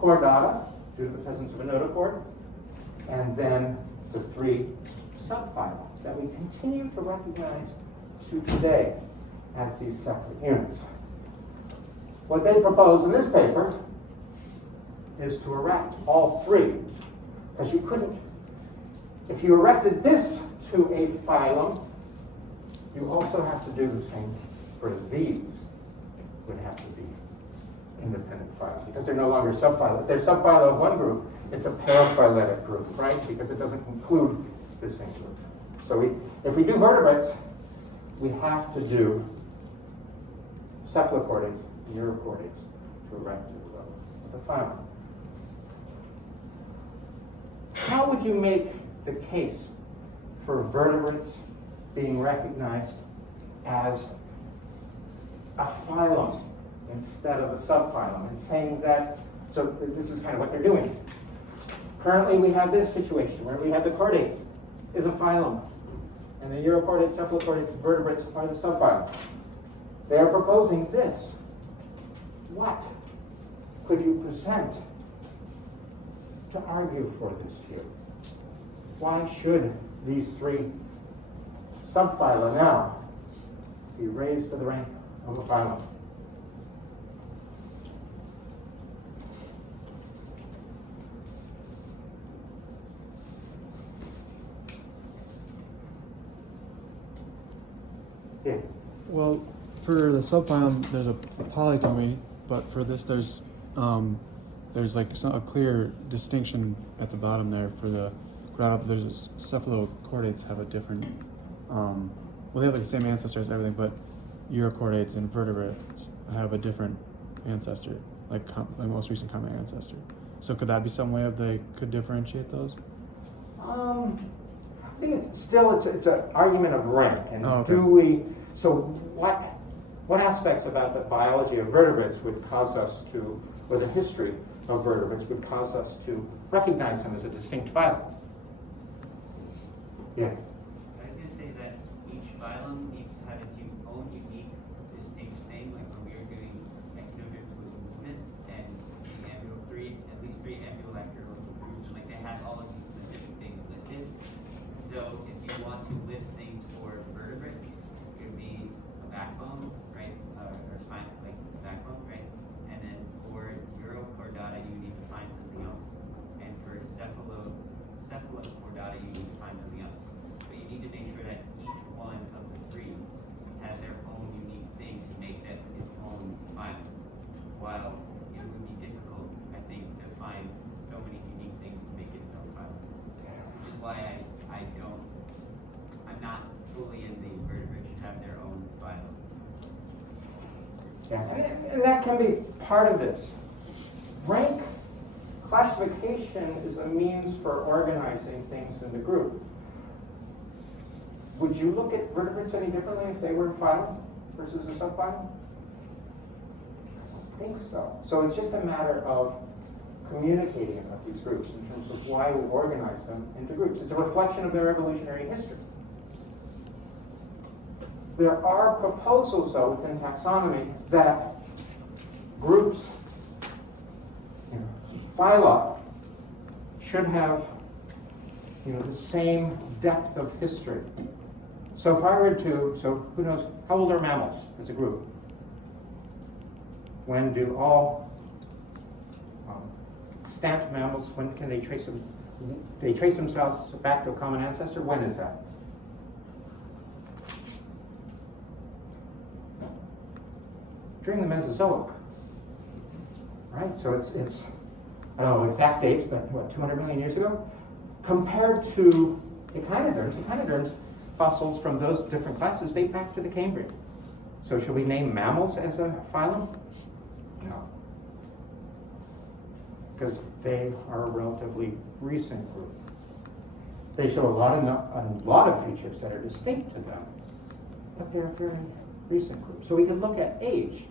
Chordata, due to the presence of a notochord, and then the 3 subphylum that we continue to recognize to today as these separate units. What they propose in this paper is to erect all 3, because you couldn't, if you erected this to a phylum, you also have to do the same for these, would have to be independent phylum, because they're no longer subphylum. If they're subphylum of one group, it's a paraphyletic group, right? Because it doesn't include the same group. So if we do vertebrates, we have to do cephalochordates and urochordates to erect the phylum. How would you make the case for vertebrates being recognized as a phylum instead of a subphylum, and saying that, so this is kind of what they're doing. Currently we have this situation where we have the chordates is a phylum, and the urochordates, cephalochordates, vertebrates are the subphylum. They are proposing this. What could you present to argue for this view? Why should these 3 subphyla now be raised to the rank of a phylum? Yeah. Well, for the subphylum, there's a polytomy, but for this, there's like a clear distinction at the bottom there. For the Chordata, there's cephalochordates have a different, well, they have like the same ancestors, everything, but Urochordates and vertebrates have a different ancestor, like most recent common ancestor. So could that be some way of they could differentiate those? I think it's still, it's an argument of rank, and Oh, okay. what aspects about the biology of vertebrates would cause us to, or the history of vertebrates would cause us to recognize them as a distinct phylum? Yeah. I was going to say that each phylum needs to have its own unique, distinct thing. Like when we were doing echinodermal movements and the at least three ambulacral groups, like they had all of these specific things listed. So if you want to list things for vertebrates, it would be a backbone, right? Or spine, like backbone, right? And then for Urochordata, you need to find something else. And for Cephalochordata, you need to find something else. But you need to make sure that each one of the three has their own unique thing to make that its own phylum. While it would be difficult, I think, to find so many unique things to make it its own phylum. Which is why I'm not fully in the vertebrates should have their own phylum. Yeah, and that can be part of this. Rank classification is a means for organizing things in the group. Would you look at vertebrates any differently if they were a phylum versus a subphylum? I think so. So it's just a matter of communicating about these groups in terms of why we organize them into groups. It's a reflection of their evolutionary history. There are proposals, though, within taxonomy that groups, phyla, should have, the same depth of history. So if I were to, who knows, how old are mammals as a group? When do all extant mammals, when can they trace them? They trace themselves back to a common ancestor? When is that? During the Mesozoic, right? So it's I don't know exact dates, but what, 200 million years ago? Compared to echinoderms, fossils from those different classes date back to the Cambrian. So should we name mammals as a phylum? No. Because they are a relatively recent group. They show a lot of features that are distinct to them, but they're a very recent group. So we can look at age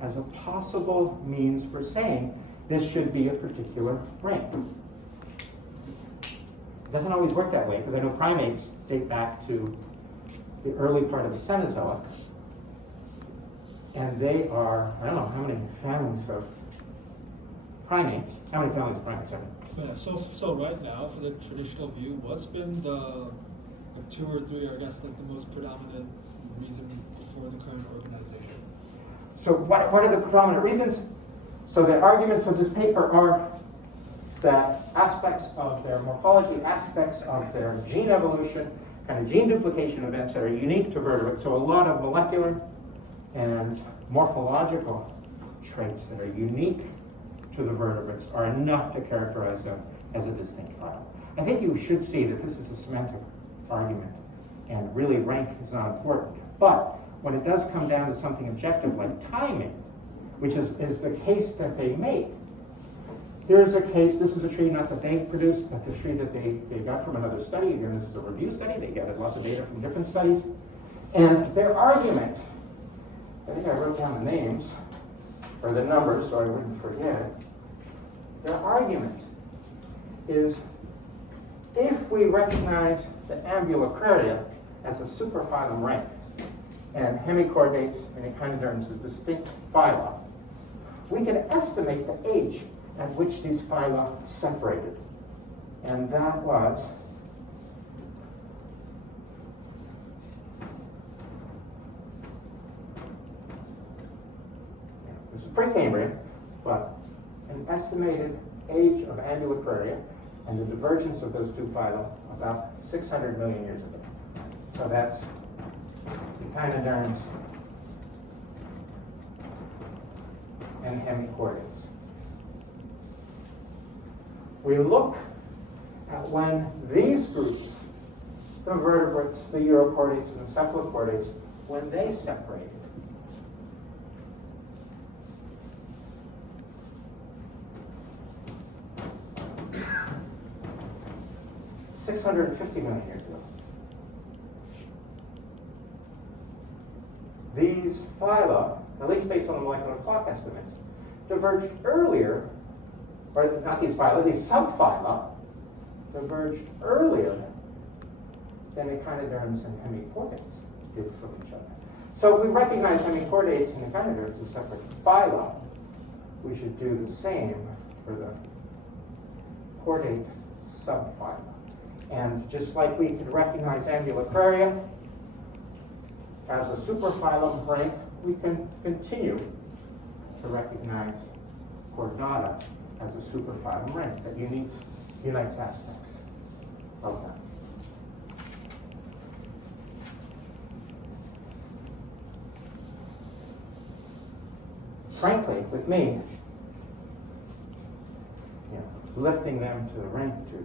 as a possible means for saying this should be a particular rank. It doesn't always work that way, because I know primates date back to the early part of the Cenozoic, and they are, I don't know how many families of primates, how many families of primates are there? Yeah, so right now, for the traditional view, what's been the two or three, I guess, like the most predominant reason for the current organization? So what are the predominant reasons? So the arguments of this paper are that aspects of their morphology, aspects of their gene evolution, kind of gene duplication events that are unique to vertebrates. So a lot of molecular and morphological traits that are unique to the vertebrates are enough to characterize them as a distinct phylum. I think you should see that this is a semantic argument, and really rank is not important. But when it does come down to something objective like timing, which is the case that they make, here's a case, this is a tree not that they produced, but the tree that they got from another study. Again, this is a review study. They gathered lots of data from different studies. And their argument, I think I wrote down the names, or the numbers so I wouldn't forget. Their argument is if we recognize the Ambulocraria as a superphylum rank, and Hemichordates and echinoderms as distinct phyla, we can estimate the age at which these phyla separated. And that was this is Precambrian, but an estimated age of Ambulocraria and the divergence of those two phyla about 600 million years ago. So that's echinoderms and Hemichordates. We look at when these groups, the vertebrates, the Urochordates, and the Cephalochordates, when they separated. 650 million years ago. These phyla, at least based on the molecular clock estimates, diverged earlier, or not these phyla, these subphyla diverged earlier than echinoderms and hemichordates did from each other. So if we recognize hemichordates and echinoderms as separate phyla, we should do the same for the chordate subphyla. And just like we could recognize Ambulacraria as a superphylum rank, we can continue to recognize Chordata as a superphylum rank that unites aspects of that. Frankly, with me, lifting them to the rank to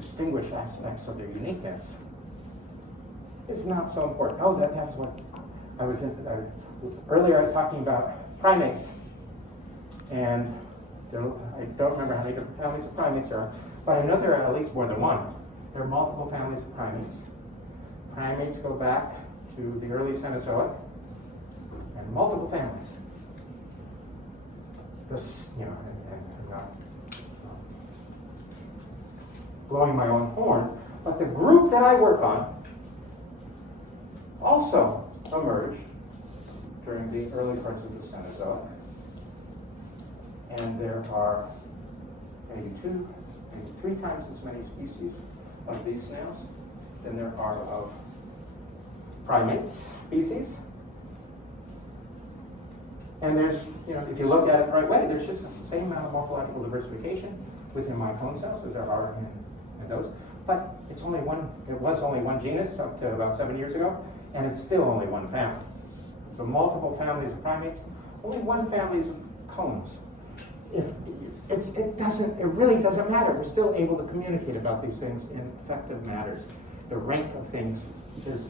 distinguish aspects of their uniqueness is not so important. Oh, that's what I was in. Earlier I was talking about primates, and I don't remember how many different families of primates there are, but I know there are at least more than one. There are multiple families of primates. Primates go back to the early Cenozoic, and multiple families. This, and I'm not blowing my own horn, but the group that I work on also emerged during the early parts of the Cenozoic. And there are maybe 2, maybe 3 times as many species of these snails than there are of primates species. And there's, if you look at it the right way, there's just the same amount of morphological diversification within my clone cells as there are in those. But it was only one genus up to about 7 years ago, and it's still only one family. So multiple families of primates, only one family of cones. It really doesn't matter. We're still able to communicate about these things in effective matters. The rank of things is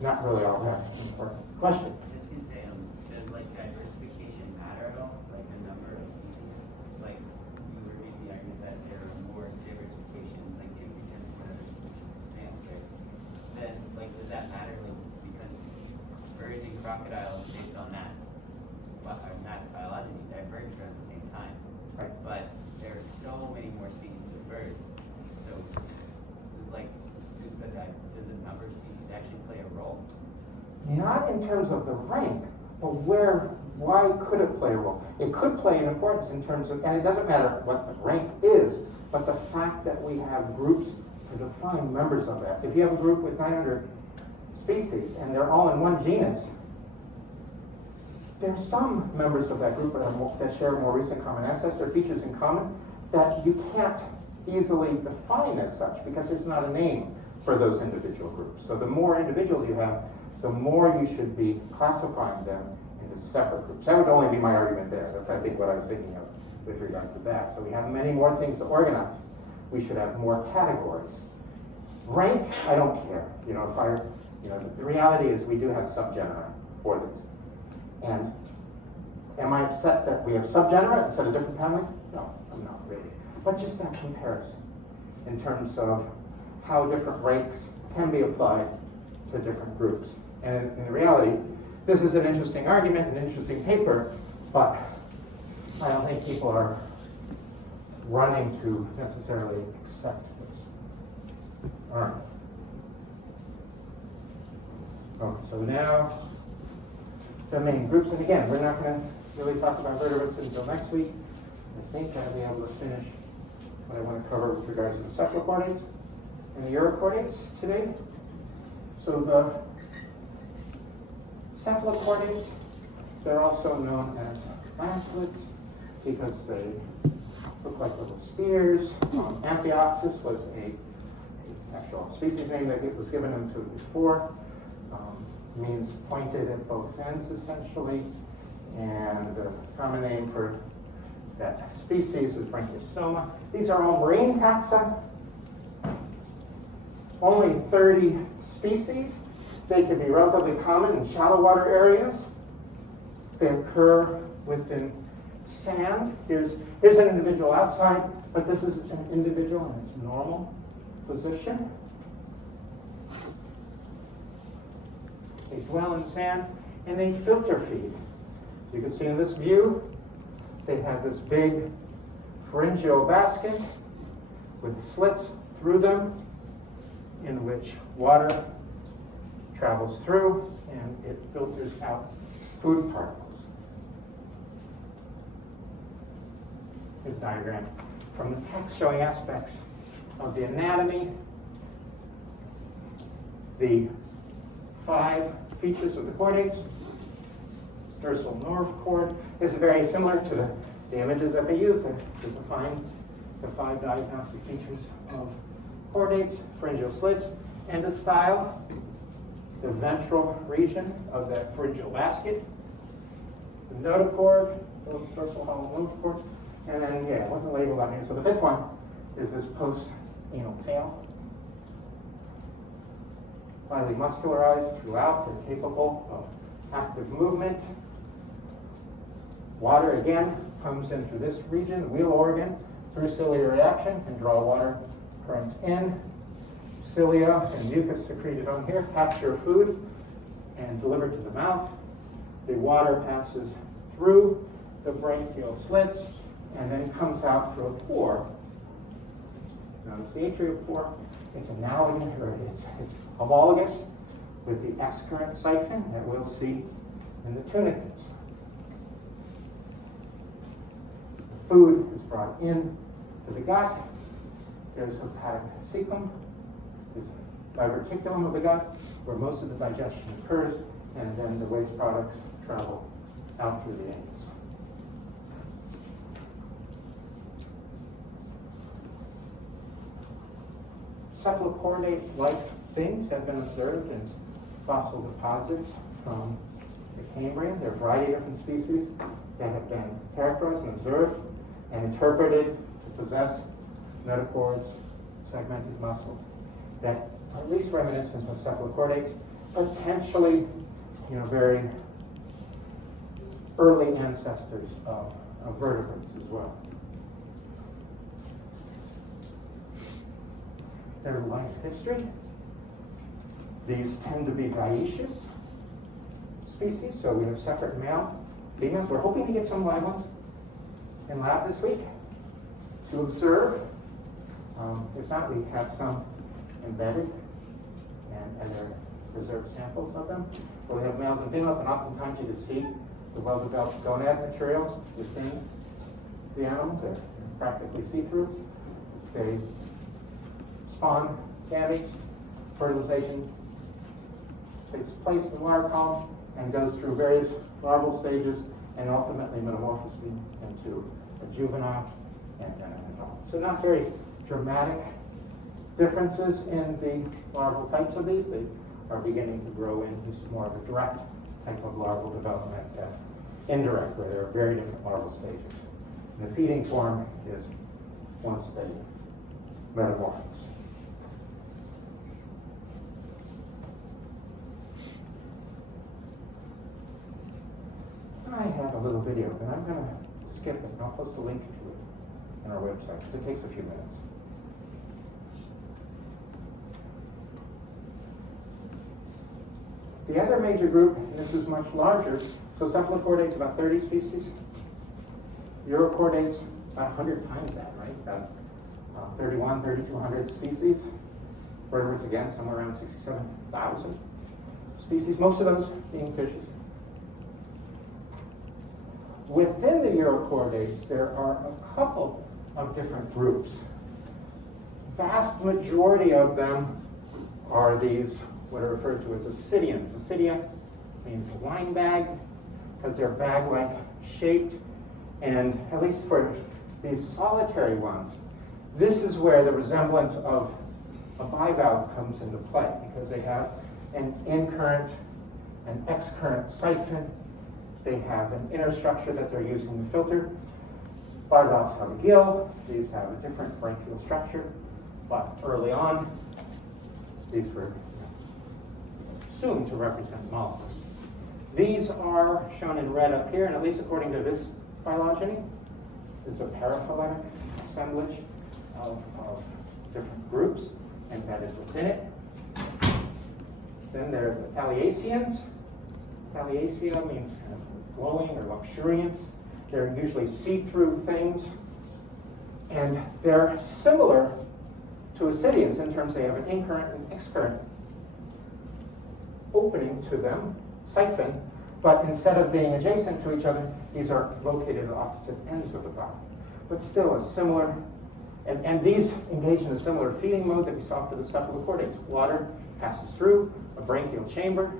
not really all that important. Question? I was going to say, does diversification matter at all? Like the number of species? Like you were making the argument that there are more diversifications, like 2 because of snails, right? Then does that matter? Because birds and crocodiles, based on that, not biologically diverged around the same time. Right. But there are so many more species of birds. So does the number of species actually play a role? Not in terms of the rank, but why could it play a role? It could play an importance in terms of, and it doesn't matter what the rank is, but the fact that we have groups to define members of that. If you have a group with 900 species and they're all in one genus, there are some members of that group that share more recent common ancestor features in common that you can't easily define as such because there's not a name for those individual groups. So the more individuals you have, the more you should be classifying them into separate groups. That would only be my argument there. That's, I think, what I was thinking of with regards to that. So we have many more things to organize. We should have more categories. Rank, I don't care. The reality is we do have subgenera for this. And am I upset that we have subgenera instead of different families? No, I'm not really. But just that comparison in terms of how different ranks can be applied to different groups. And in reality, this is an interesting argument, an interesting paper, but I don't think people are running to necessarily accept this. All right. Okay, so now the main groups, and again, we're not going to really talk about vertebrates until next week. I think I'll be able to finish what I want to cover with regards to the Cephalochordates and the Urochordates today. So the Cephalochordates, they're also known as lancelets because they look like little spears. Amphioxus was a actual species name that was given them to before. Means pointed at both ends essentially, and the common name for that species is Branchiostoma. These are all marine taxa. Only 30 species. They can be relatively common in shallow water areas. They occur within sand. Here's an individual outside But this is an individual in its normal position. They dwell in sand and they filter feed. You can see in this view, they have this big pharyngeal basket with slits through them in which water travels through and it filters out food particles. Here's a diagram from the text showing aspects of the anatomy, the 5 features of the chordates. Dorsal nerve cord. This is very similar to the images that they used to define the 5 diagnostic features of chordates, pharyngeal slits, and the style, the ventral region of that pharyngeal basket, the notochord, the dorsal hollow lymph cord, and then, yeah, it wasn't labeled on here. So the 5th one is this post-anal tail. Highly muscularized throughout, they're capable of active movement. Water, again, comes in through this region, the wheel organ, through ciliary reaction, can draw water currents in. Cilia and mucus secreted on here capture food and delivered to the mouth. The water passes through the brachial slits and then comes out through a pore. Notice the atrial pore. It's analogous, or it's homologous with the excurrent siphon that we'll see in the tunicates. Food is brought in to the gut. There's hepatic cecum, this diverticulum of the gut, where most of the digestion occurs, and then the waste products travel out through the anus. Cephalochordate-like things have been observed in fossil deposits from the Cambrian. There are a variety of different species that have been characterized and observed and interpreted to possess notochords, segmented muscles that are at least reminiscent of cephalochordates, potentially, very early ancestors of vertebrates as well. Their life history. These tend to be dioecious species, so we have separate male, females. We're hoping to get some live ones in lab this week to observe. If not, we have some embedded and they're reserved samples of them. But we have males and females, and oftentimes you can see the well-developed gonad material within the animal. They're practically see-through. They spawn gametes. Fertilization takes place in the larval column and goes through various larval stages and ultimately metamorphosis into a juvenile and then an adult. So not very dramatic differences in the larval types of these. They are beginning to grow into more of a direct type of larval development, indirect, where there are very different larval stages. And the feeding form is once they metamorphose. I have a little video, and I'm going to skip it, and I'll post a link to it on our website, because it takes a few minutes. The other major group, and this is much larger, so Cephalochordates, about 30 species. Urochordates, about 100 times that, right? About 3,200 species. Vertebrates, again, somewhere around 67,000 species, most of those being fishes. Within the Urochordates, there are a couple of different groups. Vast majority of them are these, what are referred to as ascidians. Ascidia means wine bag, because they're bag-like shaped, and at least for these solitary ones, this is where the resemblance of a bivalve comes into play, because they have an in-current, an ex-current siphon. They have an inner structure that they're using to filter. Bivalves have a gill. These have a different brachial structure, but early on, these were assumed to represent mollusks. These are shown in red up here, and at least according to this phylogeny, it's a paraphyletic assemblage of different groups embedded within it. Then there are the Thaleasians. Thaleasia means kind of glowing or luxuriance. They're usually see-through things. And they're similar to Ascidians in terms they have an incurrent and excurrent opening to them, siphon, but instead of being adjacent to each other, these are located at opposite ends of the body. But still a similar, and these engage in a similar feeding mode that we saw for the Cephalochordates. Water passes through a branchial chamber,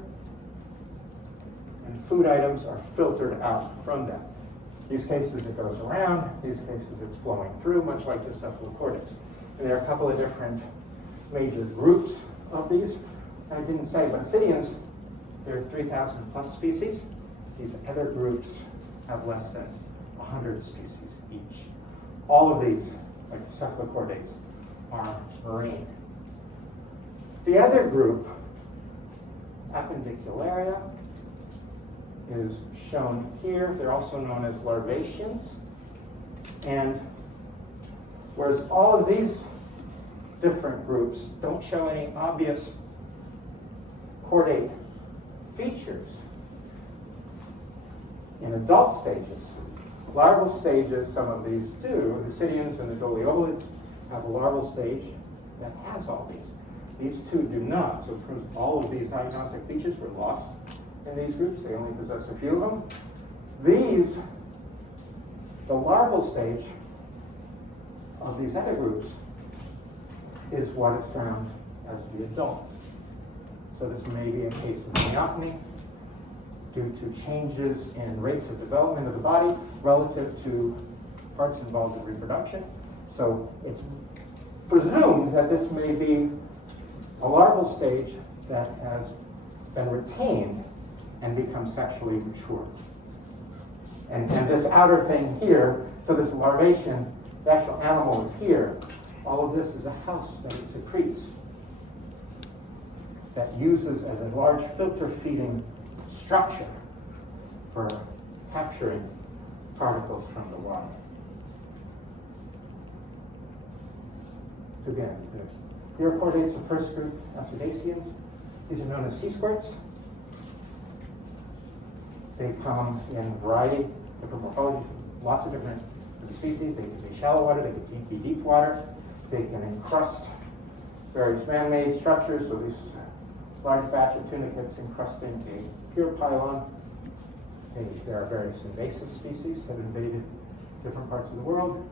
and food items are filtered out from them. These cases it goes around, these cases it's flowing through, much like the Cephalochordates. And there are a couple of different major groups of these. I didn't say, but Ascidians, there are 3,000 plus species. These other groups have less than 100 species each. All of these, like the Cephalochordates, are marine. The other group, Appendicularia, is shown here. They're also known as Larvaceans. And whereas all of these different groups don't show any obvious chordate features in adult stages, larval stages, some of these do. The Ascidians and the Doliolids have a larval stage that has all these. These two do not. So all of these diagnostic features were lost in these groups. They only possess a few of them. These, the larval stage of these other groups, is what is found as the adult. So this may be a case of neoteny due to changes in rates of development of the body relative to parts involved in reproduction. So it's presumed that this may be a larval stage that has been retained and become sexually mature. And this outer thing here, so this larvation, the actual animal is here. All of this is a house that it secretes, that uses as a large filter feeding structure for capturing particles from the water. So again, the Urochordates, the first group, Acidaceans. These are known as sea squirts. They come in a variety of different morphologies, lots of different species. They can be shallow water, they can be deep water. They can encrust various man-made structures. So these large batch of tunicates encrusting a pure pylon. There are various invasive species that invaded different parts of the world.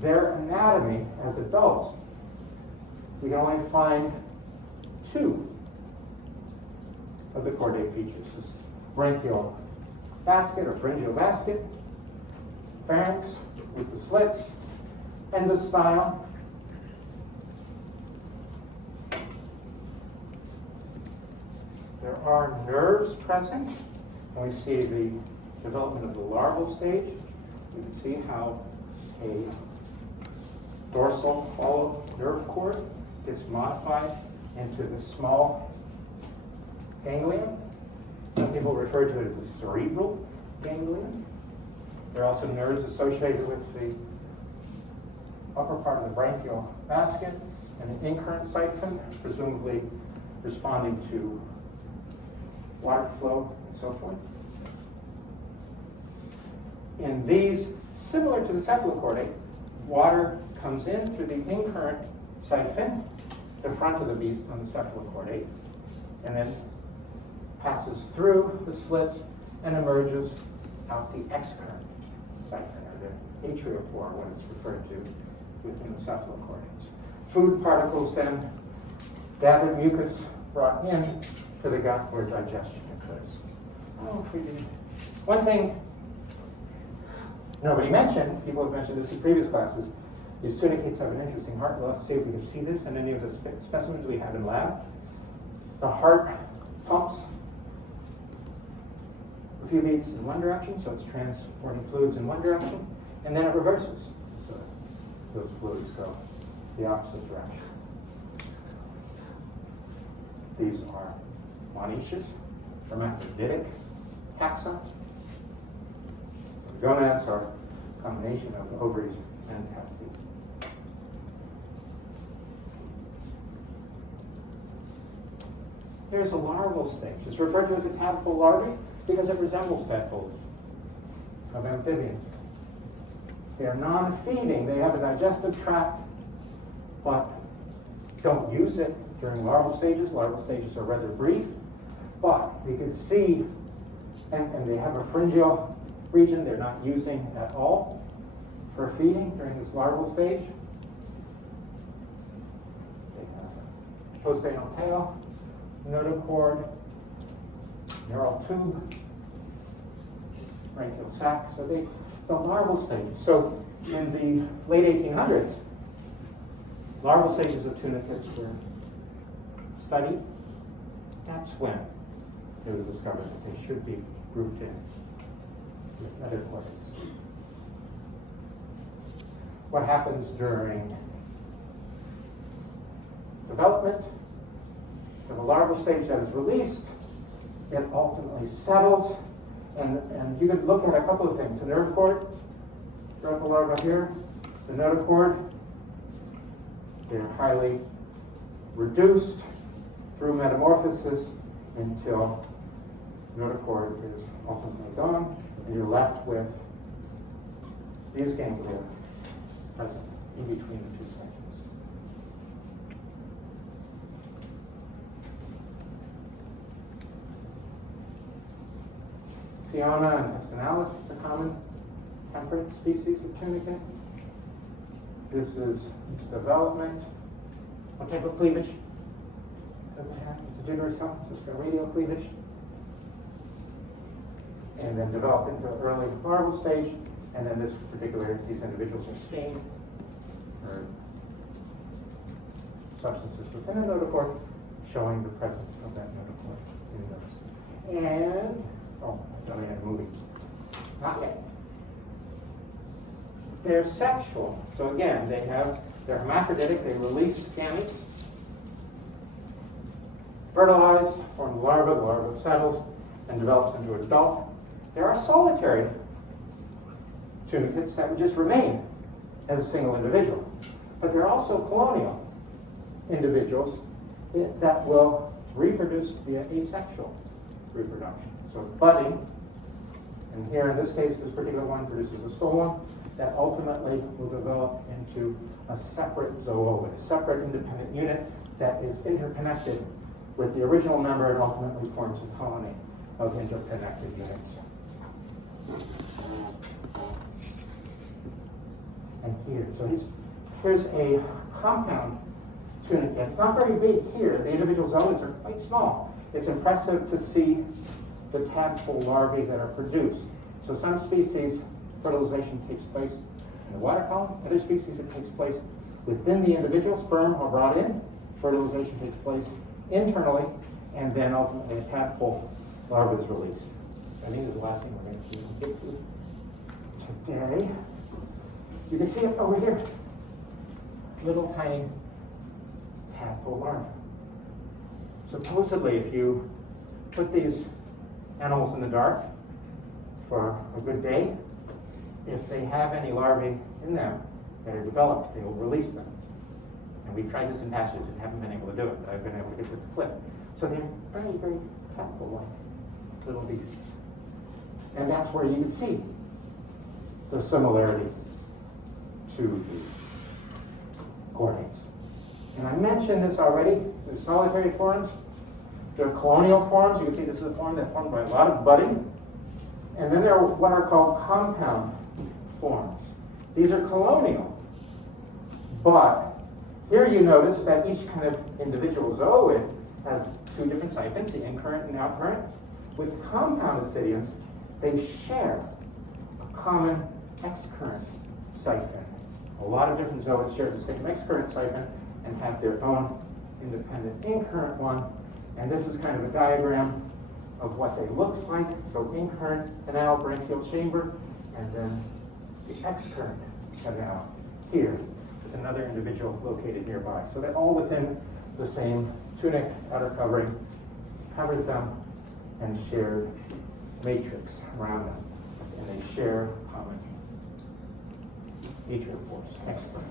Their anatomy as adults, we can only find two of the chordate features. This branchial basket or pharyngeal basket, pharynx with the slits, endostyle, there are nerves present. When we see the development of the larval stage, you can see how a dorsal hollow nerve cord gets modified into the small ganglion. Some people refer to it as a cerebral ganglion. There are also nerves associated with the upper part of the branchial basket and an incurrent siphon, presumably responding to water flow and so forth. In these, similar to the Cephalochordate, water comes in through the incurrent siphon, the front of the beast on the Cephalochordate, and then passes through the slits and emerges out the excurrent siphon, or the atriopore, what it's referred to within the Cephalochordates. Food particles then, gathered mucus brought in to the gut where digestion occurs. Oh, if we did. One thing nobody mentioned, people have mentioned this in previous classes, these tunicates have an interesting heart. Well, let's see if we can see this in any of the specimens we have in lab. The heart pumps a few beats in one direction, so it's transporting fluids in one direction, and then it reverses. So those fluids go the opposite direction. These are monoecious, hermaphroditic taxa. gonads are a combination of ovaries and testes. Here's a larval stage. It's referred to as a tadpole larvae because it resembles tadpoles of amphibians. They are non-feeding. They have a digestive tract, but don't use it during larval stages. Larval stages are rather brief, but you can see, and they have a pharyngeal region they're not using at all for feeding during this larval stage. They have postanal tail, notochord, neural tube, branchial sac. So the larval stage. So in the late 1800s, larval stages of tunicates were studied. That's when it was discovered that they should be grouped in with other chordates. What happens during development of a larval stage that is released? It ultimately settles, and you can look at a couple of things. The nerve cord, throughout the larva here, the notochord, they're highly reduced through metamorphosis until notochord is ultimately gone, and you're left with these ganglia present in between the two sections. Ciona intestinalis is a common temperate species of tunicate. This is its development. What type of cleavage? It's a gibbous cell, so it's got radial cleavage. And then developed into an early larval stage, and then these individuals are stained for substances within a notochord, showing the presence of that notochord in those. And, I had a movie. Not yet. They're sexual. So again, they're hermaphroditic, they release gametes, fertilize, form the larva settles, and develops into an adult. There are solitary tunicates that would just remain as a single individual. But there are also colonial individuals that will reproduce via asexual reproduction. So budding, and here in this case, this particular one produces a stolon that ultimately will develop into a separate zooid, a separate independent unit that is interconnected with the original member and ultimately forms a colony of interconnected units. And here's a compound tunicate. It's not very big here. The individual zooids are quite small. It's impressive to see the tadpole larvae that are produced. So some species, fertilization takes place in the water column. Other species, it takes place within the individual. Sperm are brought in. Fertilization takes place internally, and then ultimately a tadpole larva is released. I think this is the last thing we're going to get to today. You can see it over here. Little tiny tadpole larvae. Supposedly, if you put these animals in the dark for a good day, if they have any larvae in them that are developed, they will release them. And we've tried this in passages and haven't been able to do it, but I've been able to get this clip. So they're very, very tadpole-like little beasts. And that's where you can see the similarity to the chordates. And I mentioned this already, the solitary forms. There are colonial forms. You can see this is a form that's formed by a lot of budding. And then there are what are called compound forms. These are colonial. But here you notice that each kind of individual zooid has two different siphons, the incurrent and outcurrent. With compound ascidians, they share a common excurrent siphon. A lot of different zooids share the same excurrent siphon and have their own independent incurrent one. And this is kind of a diagram of what they look like. So incurrent canal, branchial chamber, and then the excurrent canal here with another individual located nearby. So they're all within the same tunic, outer covering, covers them, and shared matrix around them. And they share common nature force expert.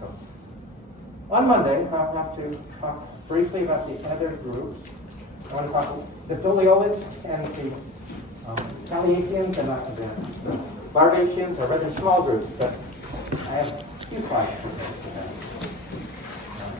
So, on Monday, I'll have to talk briefly about the other groups. I want to talk about the Thaleasians and the Thaleasians and the Larvaceans are rather small groups, but I have a few slides for them.